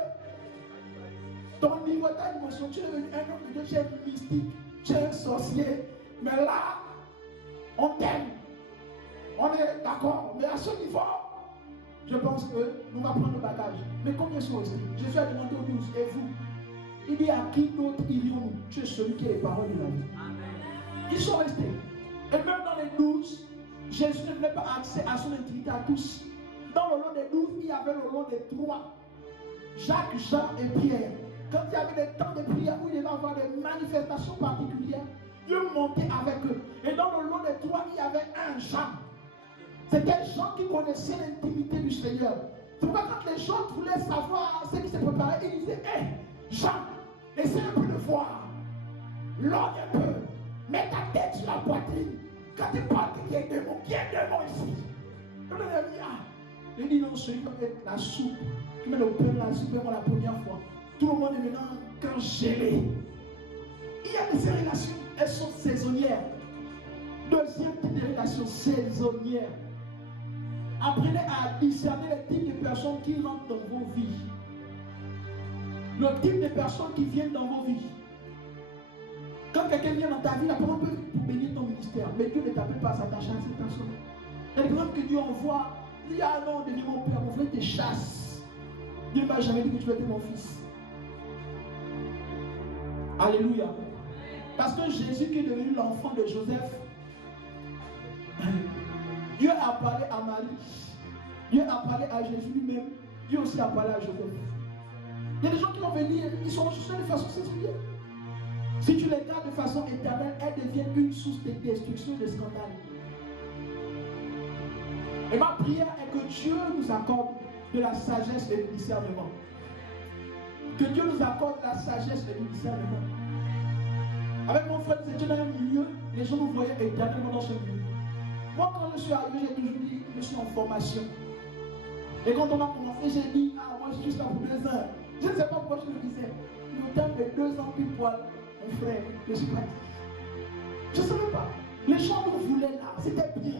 ton niveau est ta dimension, tu es devenu un homme de Dieu, tu es mystique, tu es un sorcier, mais là, on t'aime, on est d'accord, mais à ce niveau, je pense que nous allons prendre le bagage. Mais combien sont restés? Jésus a demandé aux 12, et vous? Il dit, à qui d'autre irions-nous? Tu es celui qui a les paroles de la vie. Amen. Ils sont restés. Et même dans les 12, Jésus ne voulait pas accès à son intimité à tous. Dans le lot des 12, il y avait le lot des 3. Jacques, Jean et Pierre. Quand il y avait des temps de prière où il devait avoir des manifestations particulières, Dieu montait avec eux. Et dans le lot des 3, il y avait un Jean. C'était Jean qui connaissait l'intimité du Seigneur. C'est pourquoi quand les gens voulaient savoir ce qui se préparait, ils disaient, hé, Jean, essaie un peu de voir. Lorgne un peu. Mets ta tête sur la poitrine. Quand tu parles qu'il y a des démons, il y a des démons ici. Il dit non, celui qui met la soupe, qui met le pain dans la soupe, la première fois. Tout le monde est maintenant cœur gelé. Il y a des relations, elles sont saisonnières. Deuxième type de relation, saisonnière. Apprenez à discerner les types de personnes qui rentrent dans vos vies. Le type de personnes qui viennent dans vos vies. Quand quelqu'un vient dans ta vie, la personne peut pour bénir ton ministère. Mais Dieu ne t'appelle pas à s'attacher à cette personne. Il y a des gens que Dieu envoie. Il dit, ah non, deviens mon père, mon frère te chasse. Dieu ne m'a jamais dit que tu étais mon fils. Alléluia. Parce que Jésus qui est devenu l'enfant de Joseph, Dieu a parlé à Marie. Dieu a parlé à Jésus lui-même. Dieu aussi a parlé à Joseph. Il y a des gens qui vont venir, ils sont ressuscités de façon saisonnière. Si tu les gardes de façon éternelle, elles deviennent une source de destruction, de scandale. Et ma prière est que Dieu nous accorde de la sagesse et du discernement. Que Dieu nous accorde la sagesse et du discernement. Avec mon frère, c'était dans un milieu, les gens nous voyaient éternellement dans ce milieu. Moi, quand je suis arrivé, j'ai toujours dit, je suis en formation. Et quand on a commencé, j'ai dit, ah, moi je suis juste là pour 2 heures. Je ne sais pas pourquoi je le disais. Au terme de 2 ans pile poil, mon frère, je suis parti. Je ne savais pas. Les gens nous voulaient là, c'était bien.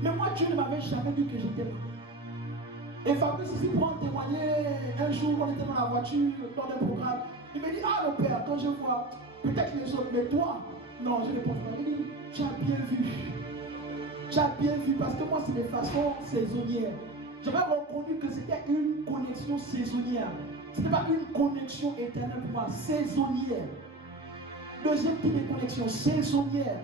Mais moi, Dieu ne m'avait jamais dit que j'étais là. Et Fabrice ici pour en témoigner, un jour, on était dans la voiture, dans le programme. Il me dit, ah le père, quand je vois, peut-être les autres, mais toi, non, je ne pense pas. Il dit, tu as bien vu. Tu as bien vu, parce que moi, c'est de façon saisonnière. J'avais reconnu que c'était une connexion saisonnière. Ce n'était pas une connexion éternelle pour moi, saisonnière. Deuxième type de connexion, saisonnière.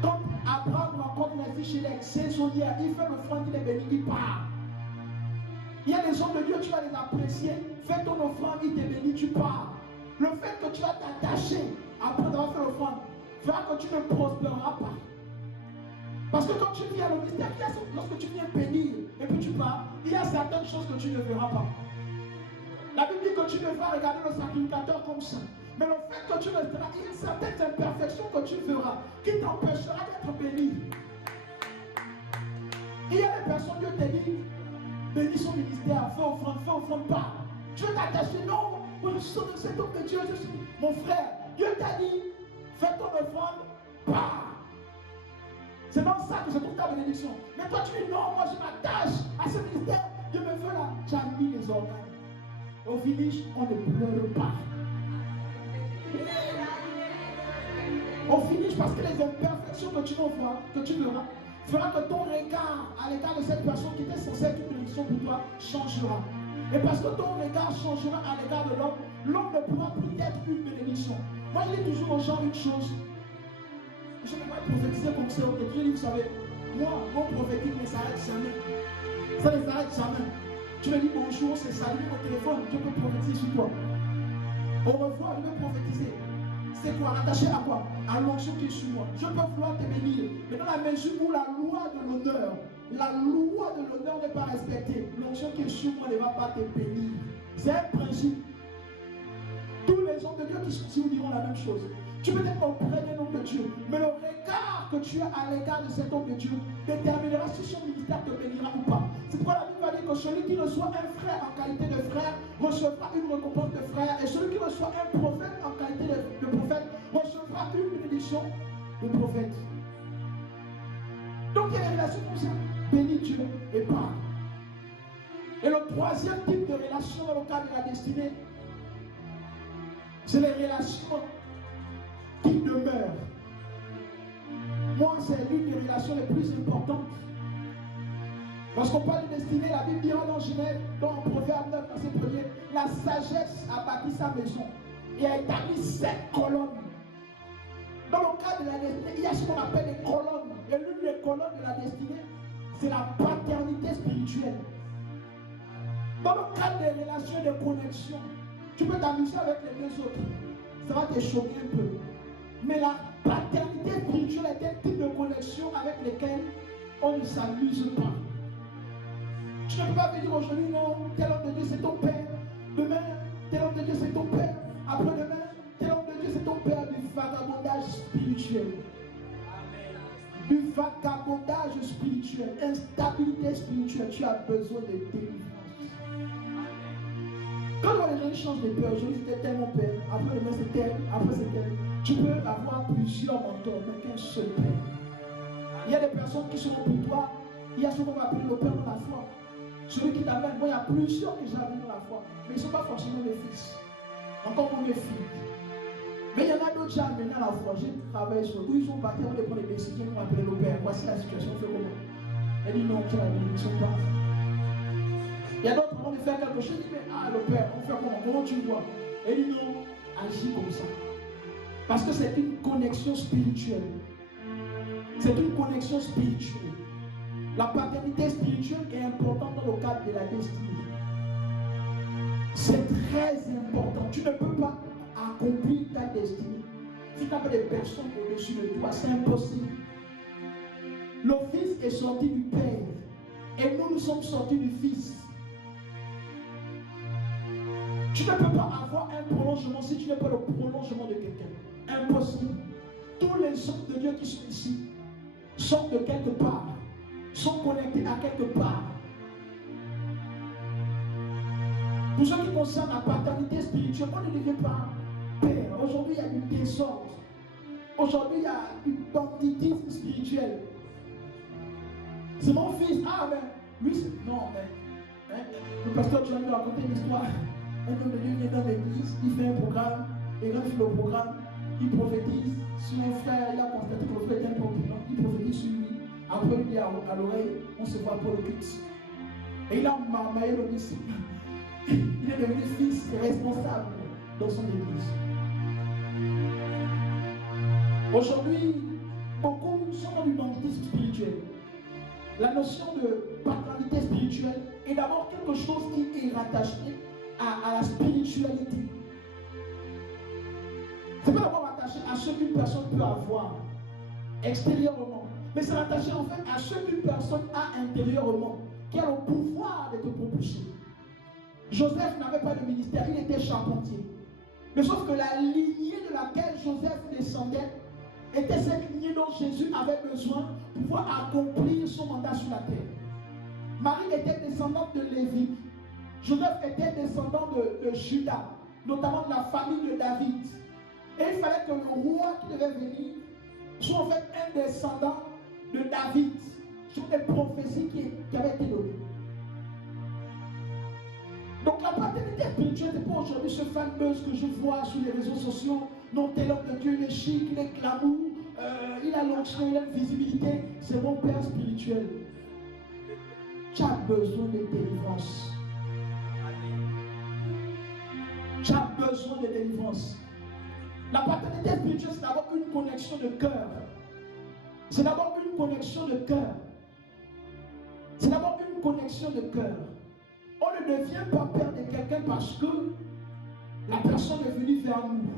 Quand Abraham rencontre Melchisedec, saisonnière, il fait l'offrande, il est béni, il part. Il y a des gens de Dieu, tu vas les apprécier. Fais ton offrande, il te bénit, tu pars. Le fait que tu vas t'attacher après avoir fait l'offrande, fera que tu ne prospéreras pas. Parce que quand tu viens au ministère, lorsque tu viens bénir et puis tu pars, il y a certaines choses que tu ne verras pas. La Bible dit que tu devras regarder le sacrificateur comme ça. Mais le fait que tu le verras, il y a certaines imperfections que tu verras qui t'empêchera d'être béni. Il y a des personnes, Dieu te dit, bénis son ministère, fais offrande pas. Tu veux t'attacher, non, moi je suis de cet homme de Dieu, je suis mon frère. Dieu t'a dit, fais ton offrande, pas. C'est dans ça que je trouve ta bénédiction. Mais toi tu dis, non, moi je m'attache à ce ministère, Dieu me veut là, tu as mis les organes. Au finish, on ne pleure pas. Au finish, parce que les imperfections que tu vas voir, que tu verras, fera que ton regard à l'égard de cette personne qui était censée être une bénédiction pour toi changera. Et parce que ton regard changera à l'égard de l'homme, l'homme ne pourra plus être une bénédiction. Moi, je dis toujours aux gens une chose. Je ne vais pas prophétiser comme ça. Je dis, vous savez, moi, mon prophétique ne s'arrête jamais. Ça ne s'arrête jamais. Tu me dis bonjour, c'est salut au téléphone, je peux prophétiser sur toi. Au revoir, je peux prophétiser. C'est quoi? Attaché à quoi? À l'onction qui est sur moi. Je peux vouloir te bénir. Mais dans la mesure où la loi de l'honneur n'est pas respectée, l'onction qui est sur moi ne va pas te bénir. C'est un principe. Tous les hommes de Dieu qui sont ici vous diront la même chose. Tu peux être auprès d'un homme de Dieu, mais le regard que tu as à l'égard de cet homme de Dieu déterminera si son ministère te bénira ou pas. C'est pourquoi la Bible va dire que celui qui reçoit un frère en qualité de frère recevra une récompense de frère, et celui qui reçoit un prophète en qualité de prophète recevra une bénédiction de prophète. Donc il y a des relations comme ça. Bénis Dieu et parle. Et le troisième type de relation dans le cadre de la destinée, c'est les relations qui demeurent. Moi, c'est l'une des relations les plus importantes. Lorsqu'on parle de destinée, la Bible dira dans Genève, dans Proverbe 9, verset 1er, la sagesse a bâti sa maison et a établi 7 colonnes. Dans le cadre de la destinée, il y a ce qu'on appelle les colonnes. Et l'une des colonnes de la destinée, c'est la paternité spirituelle. Dans le cadre des relations et des connexions, tu peux t'amuser avec les deux autres. Ça va te choquer un peu. Mais la paternité spirituelle est un type de connexion avec lesquels on ne s'amuse pas. Tu ne peux pas me dire aujourd'hui, non, tel homme de Dieu c'est ton père. Demain, tel homme de Dieu c'est ton père. Après-demain, tel homme de Dieu c'est ton père. Du vagabondage spirituel. Amen. Du vagabondage spirituel, instabilité spirituelle. Tu as besoin de délivrance. Quand les gens changent de peur, aujourd'hui c'était tel mon père, après demain c'est tel, après c'est tel. Tu peux avoir plusieurs mentors, mais qu'un seul père. Il y a des personnes qui sont pour toi, il y a ce qu'on va appeler le père dans la foi. Celui qui t'amène, moi il y a plusieurs que j'amène dans la foi, mais ils ne sont pas forcément mes fils. Encore moins mes filles. Mais il y en a d'autres qui j'ai amenés à la foi. J'ai travaillé sur eux, ils sont partis avant de prendre des décisions qu'on va appeler le père. Voici la situation, fait comment? Elle dit non, tu as la bénédiction pas. Il y a d'autres qui vont faire quelque chose, ils disent, ah le père, on fait comment? Comment tu vois? Elle dit non, agis comme ça. Parce que c'est une connexion spirituelle. C'est une connexion spirituelle. La paternité spirituelle est importante dans le cadre de la destinée. C'est très important. Tu ne peux pas accomplir ta destinée si tu n'as pas des personnes au-dessus de toi. C'est impossible. Le Fils est sorti du Père et nous sommes sortis du Fils. Tu ne peux pas avoir un prolongement si tu n'es pas le prolongement de quelqu'un. Impossible. Tous les hommes de Dieu qui sont ici sortent de quelque part, sont connectés à quelque part. Pour ce qui concerne la paternité spirituelle, on ne devient pas père. Aujourd'hui, il y a une désordre. Aujourd'hui, il y a une banditisme spirituel. C'est mon fils. Ah, mais lui, c'est... Non, mais... le pasteur, tu vas nous raconter une histoire. Un homme de Dieu vient dans l'église, il fait un programme, et quand il fait le programme, il prophétise. Si mon frère, il a constaté que le frère est un prophétique, il prophétise sur lui. Après, il dit à l'oreille, on se voit pour le culte. Et il a marmaillé le disciple. Il est devenu fils responsable dans son église. Aujourd'hui, beaucoup sont dans du banditisme spirituel. La notion de paternité spirituelle est d'abord quelque chose qui est rattaché à la spiritualité. Ce n'est pas d'abord rattaché à ce qu'une personne peut avoir extérieurement, mais c'est rattaché en fait à ce qu'une personne a intérieurement, qui a le pouvoir de te propulser. Joseph n'avait pas de ministère, il était charpentier. Mais sauf que la lignée de laquelle Joseph descendait était cette lignée dont Jésus avait besoin pour pouvoir accomplir son mandat sur la terre. Marie était descendante de Lévi. Joseph était descendant de Juda, notamment de la famille de David. Et il fallait que le roi qui devait venir soit en fait un descendant de David. Ce sont des prophéties qui avaient été données. Donc la paternité spirituelle, c'est pas aujourd'hui ce fanbuzz que je vois sur les réseaux sociaux. Non, tel homme de Dieu, il est chic, il est glamour, il a l'onction, il a une visibilité. C'est mon père spirituel. Tu as besoin de délivrance. Tu as besoin de délivrance. La paternité spirituelle, c'est d'abord une connexion de cœur. C'est d'abord une connexion de cœur. C'est d'abord une connexion de cœur. On ne devient pas père de quelqu'un parce que la personne est venue vers nous.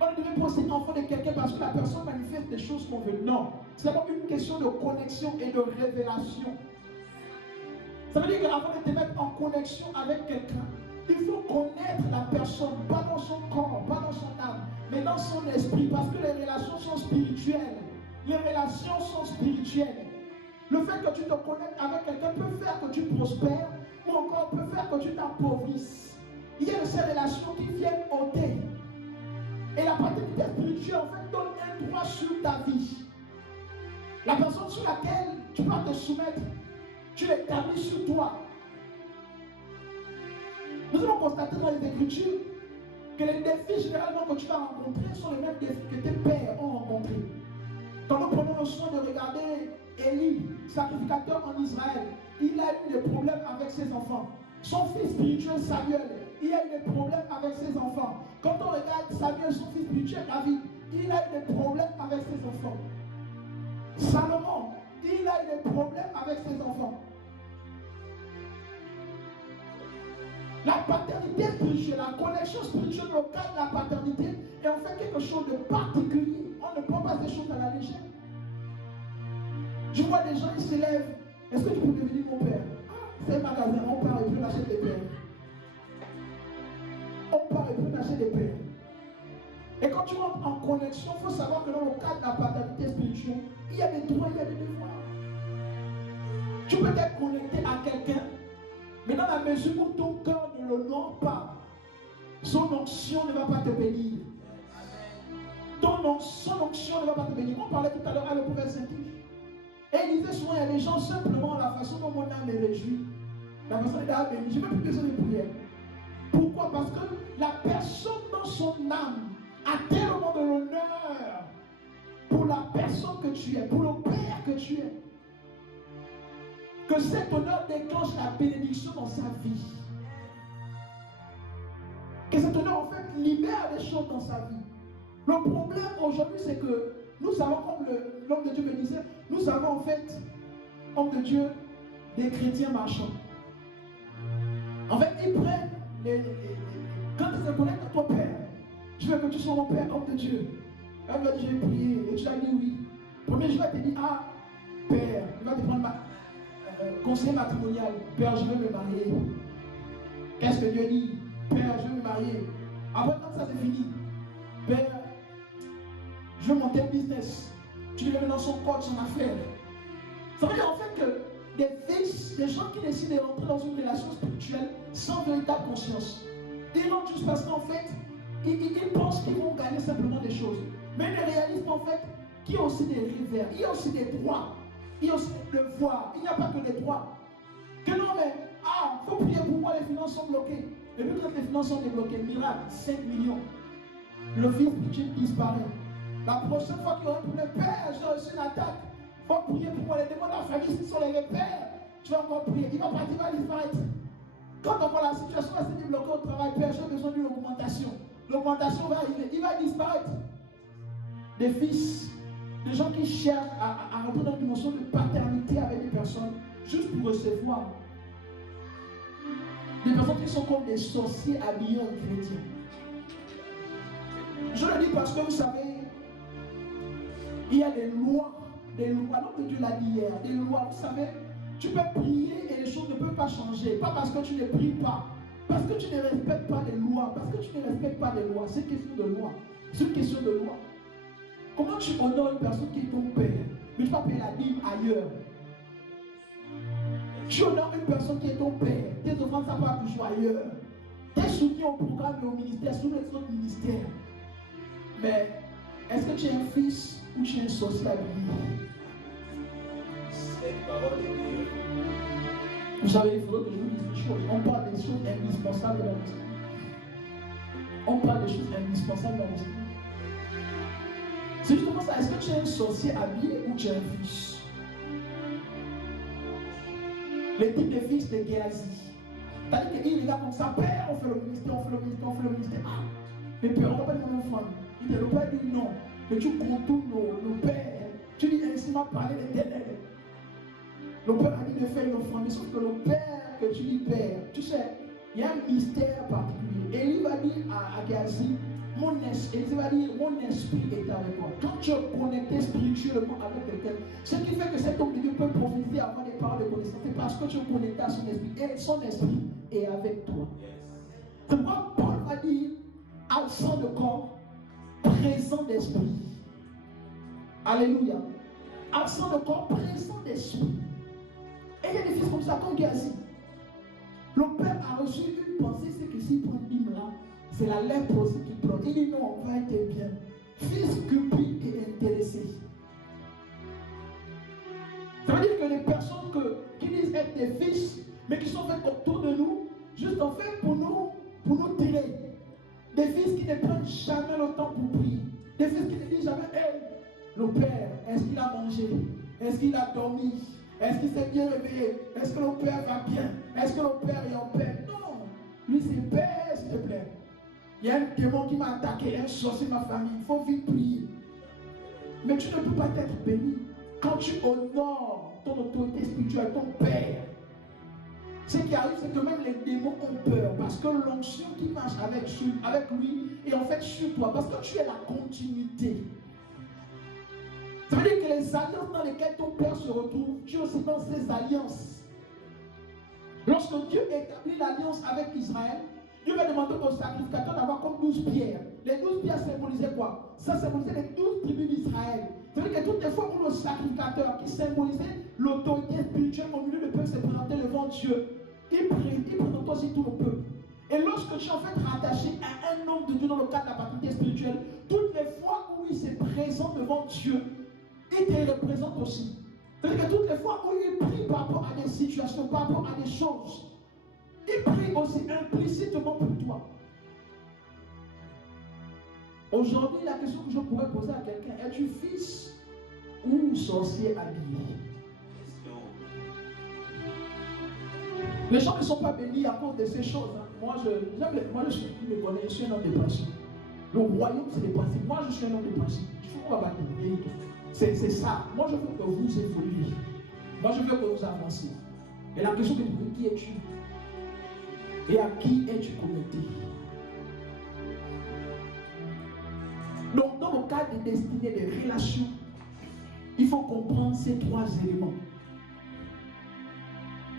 On ne devient pas aussi enfant de quelqu'un parce que la personne manifeste des choses qu'on veut. Non. C'est d'abord une question de connexion et de révélation. Ça veut dire qu'avant de te mettre en connexion avec quelqu'un, il faut connaître la personne, pas dans son corps, pas dans son âme, mais dans son esprit, parce que les relations sont spirituelles. Les relations sont spirituelles. Le fait que tu te connectes avec quelqu'un peut faire que tu prospères, ou encore peut faire que tu t'appauvrisses. Il y a de ces relations qui viennent ôter. Et la paternité spirituelle, en fait, donne un droit sur ta vie. La personne sur laquelle tu vas te soumettre, tu l'établis sur toi. Nous allons constater dans les Écritures que les défis généralement que tu vas rencontrer sont les mêmes défis que tes pères ont rencontrés. Quand nous prenons le soin de regarder Élie, sacrificateur en Israël, il a eu des problèmes avec ses enfants. Son fils spirituel Samuel, il a eu des problèmes avec ses enfants. Quand on regarde Samuel, son fils spirituel David, il a eu des problèmes avec ses enfants. Salomon, il a eu des problèmes avec ses enfants. La paternité spirituelle, la connexion spirituelle au cadre de la paternité est en fait quelque chose de particulier. On ne prend pas ces choses à la légère. Je vois des gens, ils se lèvent. Est-ce que tu peux devenir mon père? C'est un magasin, on part et puis on achète des pères. On part et puis on achète des pères. Et quand tu rentres en connexion, il faut savoir que dans le cadre de la paternité spirituelle, il y a des droits, il y a des devoirs. Tu peux être connecté à quelqu'un, mais dans la mesure où ton cœur ne l'honore pas, son onction ne va pas te bénir. Son onction ne va pas te bénir. On parlait tout à l'heure à le prophète Saint-Yves. Et il disait souvent, il y a des gens simplement la façon dont mon âme est réjouie. La personne est bénie. Je ne veux plus besoin de prière. Pourquoi? Parce que la personne dans son âme a tellement de l'honneur pour la personne que tu es, pour le Père que tu es, que cet honneur déclenche la bénédiction dans sa vie. Que cet honneur en fait libère des choses dans sa vie. Le problème aujourd'hui, c'est que nous avons, comme l'homme de Dieu me disait, nous avons en fait, homme de Dieu, des chrétiens marchands. En fait, ils prennent, quand ils se connectent à ton Père, je veux que tu sois mon Père, homme de Dieu. Elle va dire, je vais prier, et tu as dit oui. Premier jour, elle te dit, ah, Père, il va te prendre conseil matrimonial. Père, je veux me marier. Qu'est-ce que Dieu dit? Père, je veux me marier. Après, quand ça c'est fini, Père, je veux monter un business. Tu le mets dans son code, son affaire. Ça veut dire en fait que des gens qui décident de rentrer dans une relation spirituelle sans véritable conscience. Ils rentrent juste parce qu'en fait, ils pensent qu'ils vont gagner simplement des choses. Mais ils ne réalisent pas en fait qu'il y a aussi des revers, il y a aussi des droits, il y a aussi des devoirs. Il n'y a pas que des droits. Que non, mais, il faut prier pour moi, les finances sont bloquées. Et puis quand les finances sont débloquées, miracle, 5 millions. Le fils spirituel disparaît. La prochaine fois qu'il y aura un problème, Père, j'ai reçu une attaque. Il faut prier pour moi. Les démons de la famille, s'ils sont les repères, tu vas encore prier. Il va partir, il va disparaître. Quand on voit la situation va se débloquer au travail, Père, j'ai besoin d'une augmentation. L'augmentation va arriver, il va disparaître. Des fils, des gens qui cherchent à rentrer dans une dimension de paternité avec des personnes, juste pour recevoir. Des personnes qui sont comme des sorciers habillés en chrétien. Je le dis parce que vous savez, il y a des lois, l'homme de Dieu l'a dit hier, des lois, vous savez, tu peux prier et les choses ne peuvent pas changer, pas parce que tu ne pries pas, parce que tu ne respectes pas les lois, parce que tu ne respectes pas les lois, c'est une question de loi, c'est une question de loi. Comment tu honores une personne qui est ton père, mais tu vas payer la dîme ailleurs? Tu honores une personne qui est ton père, tes offrandes ça va toujours ailleurs, tes soutiens au programme et au ministère, sous les autres ministères. Mais est-ce que tu es un fils ou tu es un sorcier habillé? Cette parole est Dieu. Vous savez, il faudrait que je vous dise une chose. On parle des choses indispensables dans l'esprit. On parle des choses indispensables dans l'esprit. C'est justement ça. Est-ce que tu es un sorcier habillé ou tu es un fils? Le type de fils de Géasi. C'est-à-dire qu'il regarde comme ça, Père, on fait le ministère, on fait le ministère, on fait le ministère. Ah, mais Père, on va pas dire mon enfant. Il dit, le Père dit non. Mais tu contournes le Père. Tu dis, ainsi m'a parlé l'Éternel. Le Père a dit de faire une offrande. Mais sauf que le Père que tu dis Père, tu sais, il y a un mystère particulier. Et il va dire à Géasi, mon esprit est avec toi. Quand tu es connecté spirituellement avec quelqu'un, ce qui fait que cet homme de Dieu peut prophétiser avant des paroles de connaissance, c'est parce que tu es connecté à son esprit. Et son esprit est avec toi. C'est pourquoi Paul va dire, absent de corps, présent d'esprit. Alléluia. Absent de corps, présent d'esprit. Et il y a des fils comme ça, comme Géasi. Le Père a reçu une pensée, c'est que s'il prend une là, c'est la lèpre aussi qu'il prend. Il dit non, on va être bien. Fils cupide et intéressé. Ça veut dire que les personnes qui disent être des fils, mais qui sont faites autour de nous, juste en fait pour nous tirer. Des fils qui ne prennent jamais le temps pour prier. Des fils qui ne disent jamais, hey, le Père, est-ce qu'il a mangé? Est-ce qu'il a dormi? Est-ce qu'il s'est bien réveillé? Est-ce que le Père va bien? Est-ce que le Père est en paix? Non. Lui, c'est Père, s'il te plaît. Il y a un démon qui m'a attaqué, un sorcier de ma famille. Il faut vite prier. Mais tu ne peux pas être béni quand tu honores ton autorité spirituelle, ton Père. Ce qui arrive, c'est que même les démons ont peur parce que l'onction qui marche avec lui est en fait sur toi. Parce que tu es la continuité. Ça veut dire que les alliances dans lesquelles ton Père se retrouve, tu es aussi dans ces alliances. Lorsque Dieu établit l'alliance avec Israël, Dieu va demander au sacrificateur d'avoir comme 12 pierres. Les 12 pierres symbolisaient quoi? Ça symbolisait les 12 tribus d'Israël. Ça veut dire que toutes les fois où le sacrificateur, qui symbolisait l'autorité spirituelle au milieu du peuple, s'est présenté devant Dieu, il présente aussi tout le peuple. Et lorsque tu es en fait rattaché à un homme de Dieu dans le cadre de la paternité spirituelle, toutes les fois où il se présente devant Dieu, il te représente aussi. C'est-à-dire que toutes les fois où il prie par rapport à des situations, par rapport à des choses, il prie aussi implicitement pour toi. Aujourd'hui, la question que je pourrais poser à quelqu'un, es-tu fils ou sorcier habillé? Les gens ne sont pas bénis à cause de ces choses. Hein. Moi, je suis un homme de principe. Le royaume, c'est des principes. Moi, je suis un homme de principe. Il faut qu'on va battre. C'est ça. Moi, je veux que vous évoluiez. Moi, je veux que vous avanciez. Et la question que tu dis, qui es-tu? Et à qui es-tu connecté? Donc, dans le cadre des destinées, des relations, il faut comprendre ces trois éléments.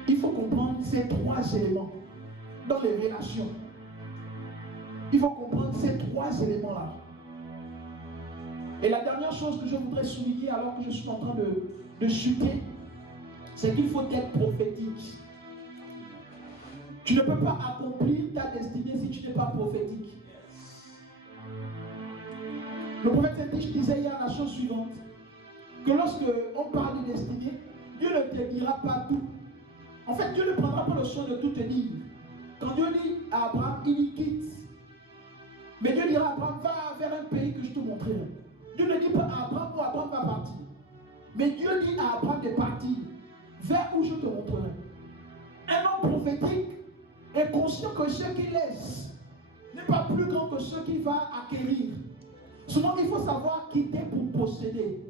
Il faut comprendre ces trois éléments dans les relations. Il faut comprendre ces trois éléments-là. Et la dernière chose que je voudrais souligner alors que je suis en train de chuter, c'est qu'il faut être prophétique. Tu ne peux pas accomplir ta destinée si tu n'es pas prophétique. Le prophète Saint-Dich disait hier la chose suivante, que lorsque on parle de destinée, Dieu ne te dira pas tout. En fait, Dieu ne prendra pas le soin de tout te dire. Quand Dieu dit à Abraham, il y quitte. Mais Dieu dira à Abraham, va vers un pays que je te montrerai. Dieu ne dit pas à Abraham où Abraham va partir. Mais Dieu dit à Abraham de partir vers où je te montrerai. Un homme prophétique est conscient que ce qu'il laisse n'est pas plus grand que ce qu'il va acquérir. Souvent, il faut savoir quitter pour posséder.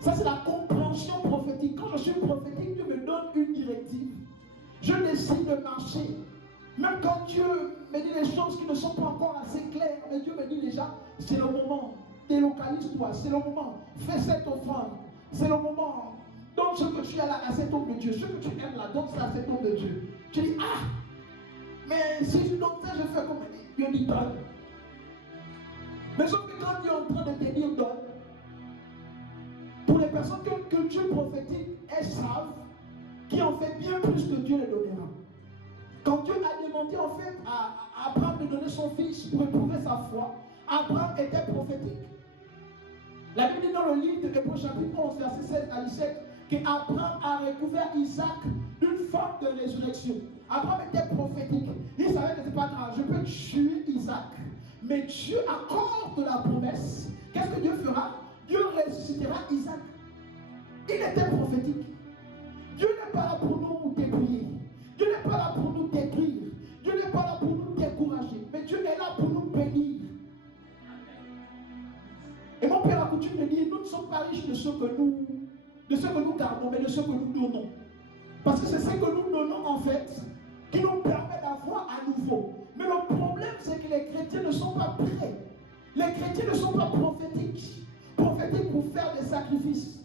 Ça, c'est la compréhension prophétique. Quand je suis prophétique, Dieu me donne une directive. Je décide de marcher. Même quand Dieu me dit des choses qui ne sont pas encore assez claires, mais Dieu me dit déjà, c'est le moment. Délocalise-toi, c'est le moment. Fais cette offrande. C'est le moment. Donne ce que tu as là à cet homme de Dieu. Ce que tu aimes là, donne ça à cet homme de Dieu. Tu dis, ah, mais si je donne ça, je fais comme Dieu dit, donne. Mais sauf que quand Dieu est en train de te dire, donne, pour les personnes qui ont une culture prophétique, elles savent qui en fait bien plus que Dieu les donnera. Quand Dieu a demandé en fait à Abraham de donner son fils pour éprouver sa foi, Abraham était prophétique. La Bible dit dans le livre de Hébreux chapitre 11, verset 16 à 17, qu'Abraham a recouvert Isaac d'une forme de résurrection. Abraham était prophétique. Il savait que ce n'est pas grave, je peux tuer Isaac. Mais Dieu accorde la promesse. Qu'est-ce que Dieu fera? Dieu ressuscitera Isaac. Il était prophétique. Dieu n'est pas là pour nous débrouiller. Dieu n'est pas là pour nous détruire. Dieu n'est pas là pour nous décourager. Mais Dieu est là pour nous bénir. Et mon père a coutume de dire, nous ne sommes pas riches de ce que nous de ce que nous gardons, mais de ce que nous donnons. Parce que c'est ce que nous donnons en fait qui nous permet d'avoir à nouveau. Mais le problème, c'est que les chrétiens ne sont pas prêts. Les chrétiens ne sont pas prophétiques. Prophétiques pour faire des sacrifices.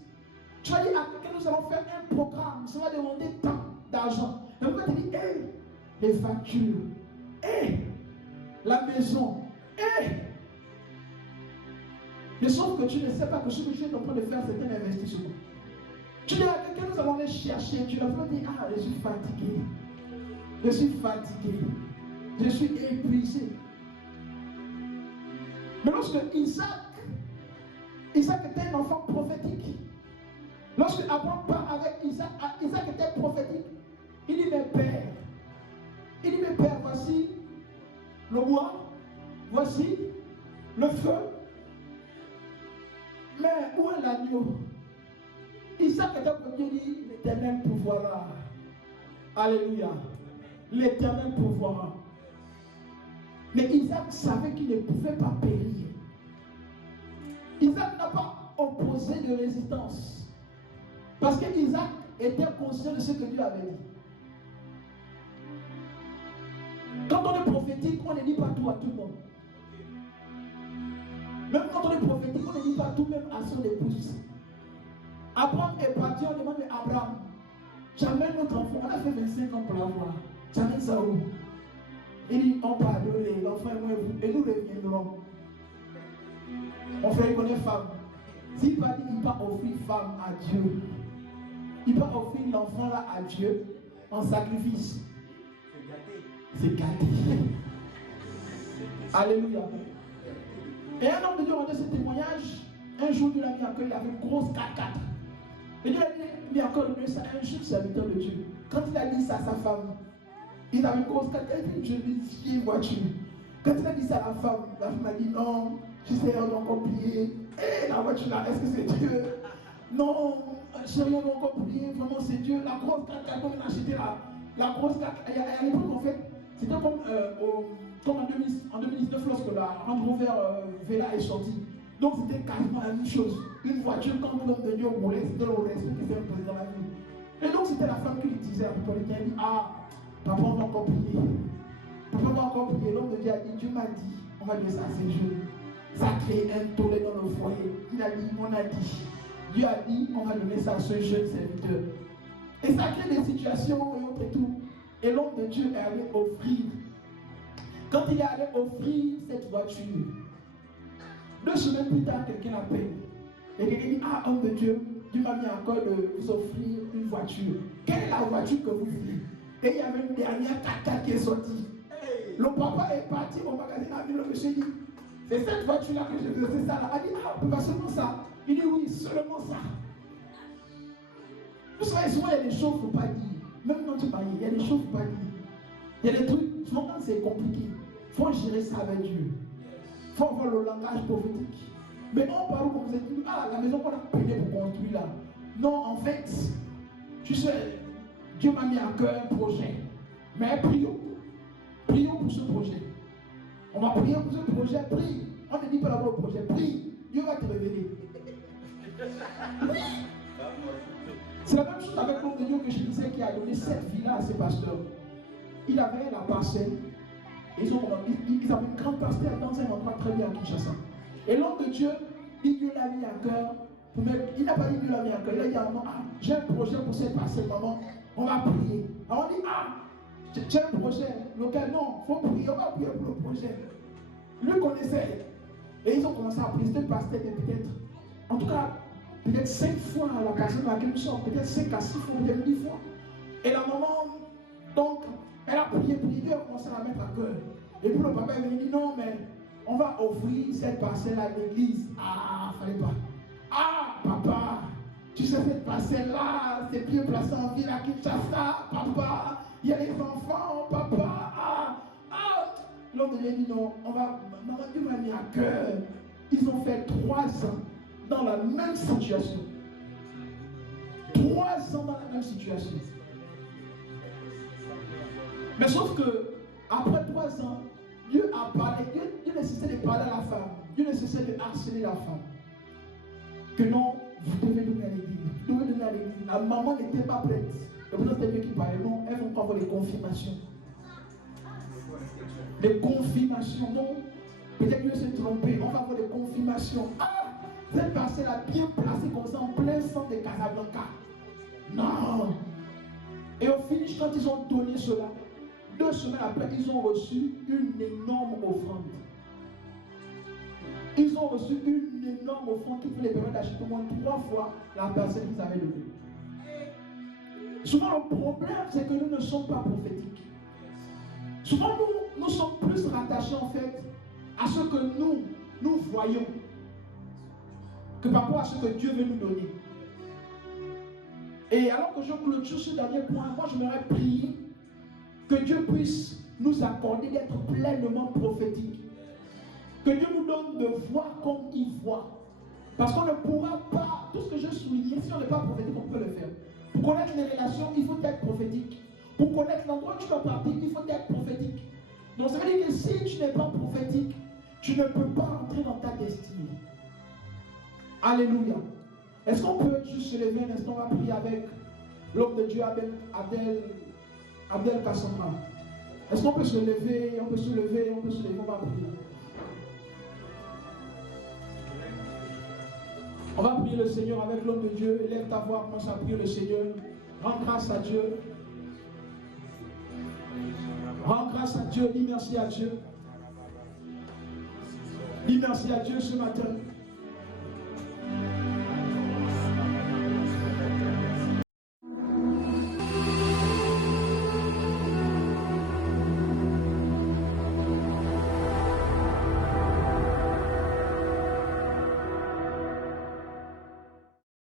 Tu vas dire à quelqu'un, nous allons faire un programme, ça va demander tant d'argent. Et pourquoi tu dis, hé, les factures, hé, la maison, hé. Mais sauf que tu ne sais pas que ce que tu es en train de faire, c'est un investissement. Tu dis à quelqu'un, nous allons les chercher. Tu vas dire, ah, je suis fatigué. Je suis fatigué. Je suis épuisé. Mais lorsque Isaac était un enfant prophétique. Lorsque Abraham part avec Isaac, Isaac était prophétique. Il dit, mes pères. Il dit, mes pères, voici le bois. Voici le feu. Mais où est l'agneau? Isaac était prophétique. Il dit, l'Éternel pourvoira. Alléluia. L'Éternel pourvoira. Mais Isaac savait qu'il ne pouvait pas périr. Isaac n'a pas opposé de résistance. Parce que Isaac était conscient de ce que Dieu avait dit. Quand on est prophétique, on ne dit pas tout à tout le monde. Même quand on est prophétique, on ne dit pas tout même à son épouse. Abraham est parti, on demande à Abraham, j'amène notre enfant, on a fait 25 ans pour l'avoir. J'amène ça où? Il dit, on va adorer l'enfant et nous reviendrons. Mon frère, il connaît femme. S'il va dire, il va offrir femme à Dieu. Il va offrir l'enfant là à Dieu en sacrifice. C'est gâté. Alléluia. Et un homme de Dieu rendait ce témoignage. Un jour, Dieu l'a mis en cœur, il avait une grosse 4x4. Et Dieu l'a mis en cœur de ça un jeune serviteur de Dieu. Quand il a dit ça à sa femme, il avait une grosse 4x4, une jolie vieille voiture. Quand il a dit ça à la femme a dit non, tu sais, on a encore plié. Et la voiture là, est-ce que c'est Dieu? Non, chérie, on a encore plié, vraiment c'est Dieu. La grosse 4x4, comme on a acheté la grosse 4x4, à l'époque en fait, c'était comme en 2019 lorsque la Range Rover Vela est sortie. Donc c'était quasiment la même chose. Une voiture, quand l'homme de Dieu roulait, c'était le respect qui s'est imposé dans la vie. Et donc c'était la femme qui lui disait, la plupart du temps, elle dit, ah, papa, on va encore prier. Papa, on va encore prier. L'homme de Dieu a dit, Dieu m'a dit, on va dire ça à ces jeunes. Ça a créé un tollé dans le foyer. Il a dit, on a dit. Dieu a dit, on va donner ça à ce jeune serviteur. Et ça a créé des situations et autres et tout. Et l'homme de Dieu est allé offrir. Quand il est allé offrir cette voiture, 2 semaines plus tard, quelqu'un appelle. Et quelqu'un dit, ah, homme de Dieu, Dieu m'a mis encore de vous offrir une voiture. Quelle est la voiture que vous voulez? Et il y avait une dernière 4x4 qui est sortie. Le papa est parti au magasin, a vu le monsieur dit, c'est cette voiture-là que je veux, c'est ça là. Il dit, ah, pas seulement ça. Il dit, oui, seulement ça. Vous savez, souvent il y a des choses qu'il ne faut pas dire. Même quand tu maries, il y a des choses qu'il ne faut pas dire. Il y a des trucs, souvent quand c'est compliqué, il faut gérer ça avec Dieu. Il faut avoir le langage prophétique. Mais on parle comme vous êtes dit, ah, la maison qu'on a payée pour construire là. Non, en fait, tu sais, Dieu m'a mis à cœur un projet. Mais prions. Prions pour ce projet. On va prier pour ce projet. Prie. On ne dit pas d'abord le projet. Prie. Dieu va te révéler. Oui. C'est la même chose avec l'homme de Dieu que je disais qui a donné cette vie-là à ses pasteurs. Il avait la parcelle. Ils avaient une grande parcelle dans un endroit très bien à Kinshasa. Et l'homme de Dieu, Dieu l'a mis à cœur. Il n'a pas dit Dieu l'a mis à cœur. Il a dit à maman, ah, j'ai un projet pour cette parcelle, maman. On va prier. Alors on dit, ah, j'ai un projet local. Non, il faut prier. On va prier pour le projet. Lui connaissait. Et ils ont commencé à prier. C'était pasteur peut-être. En tout cas, peut-être 5 fois à la personne à laquelle nous sommes. Peut-être 5 à 6 fois, peut-être 10 fois. Et la maman, donc, elle a prié, Dieu a commencé à la mettre à cœur. Et puis le papa est venu dire, non, mais on va offrir cette parcelle à l'église. Ah, fallait pas. Ah, papa, tu sais cette parcelle-là, c'est bien placé en ville à Kinshasa, papa, il y a les enfants, papa, L'homme de Dieu dit non, maman Dieu m'a mis à cœur. Ils ont fait 3 ans dans la même situation. 3 ans dans la même situation. Mais sauf que, après 3 ans, Dieu a parlé, Dieu ne cessait de parler à la femme. Dieu ne cessait de harceler la femme. Que non, vous devez donner à l'église. Vous devez donner à l'église. La maman n'était pas prête. Et pourtant, c'était Dieu qui parlait. Non, elles vont pas avoir des confirmations. Des confirmations. Non, peut-être Dieu s'est trompé. On va avoir des confirmations. Ah, cette parcelle a bien placée comme ça en plein centre de Casablanca. Non. Et au finish, quand ils ont donné cela, 2 semaines après, ils ont reçu une énorme offrande. Ils ont reçu une énorme offrande qui peut les permettre d'acheter au moins 3 fois la parcelle qu'ils avaient donnée. Souvent, le problème, c'est que nous ne sommes pas prophétiques. Souvent, nous sommes plus rattachés en fait à ce que nous voyons que par rapport à ce que Dieu veut nous donner. Et alors que je clôture ce dernier point, moi je m'aurais prié que Dieu puisse nous accorder d'être pleinement prophétique. Que Dieu nous donne de voir comme il voit. Parce qu'on ne pourra pas, tout ce que je souligne, si on n'est pas prophétique, on peut le faire. Pour connaître les relations, il faut être prophétique. Pour connaître l'endroit où tu dois partir, il faut être prophétique. Donc ça veut dire que si tu n'es pas prophétique, tu ne peux pas entrer dans ta destinée. Alléluia. Est-ce qu'on peut juste se lever un instant, on va prier avec l'homme de Dieu Abdel Kassama. Est-ce qu'on peut se lever, on peut se lever, on va prier. On va prier le Seigneur avec l'homme de Dieu. Élève ta voix, commence à prier le Seigneur. Rends grâce à Dieu. Rends grâce à Dieu, dis merci à Dieu. Dis merci à Dieu ce matin.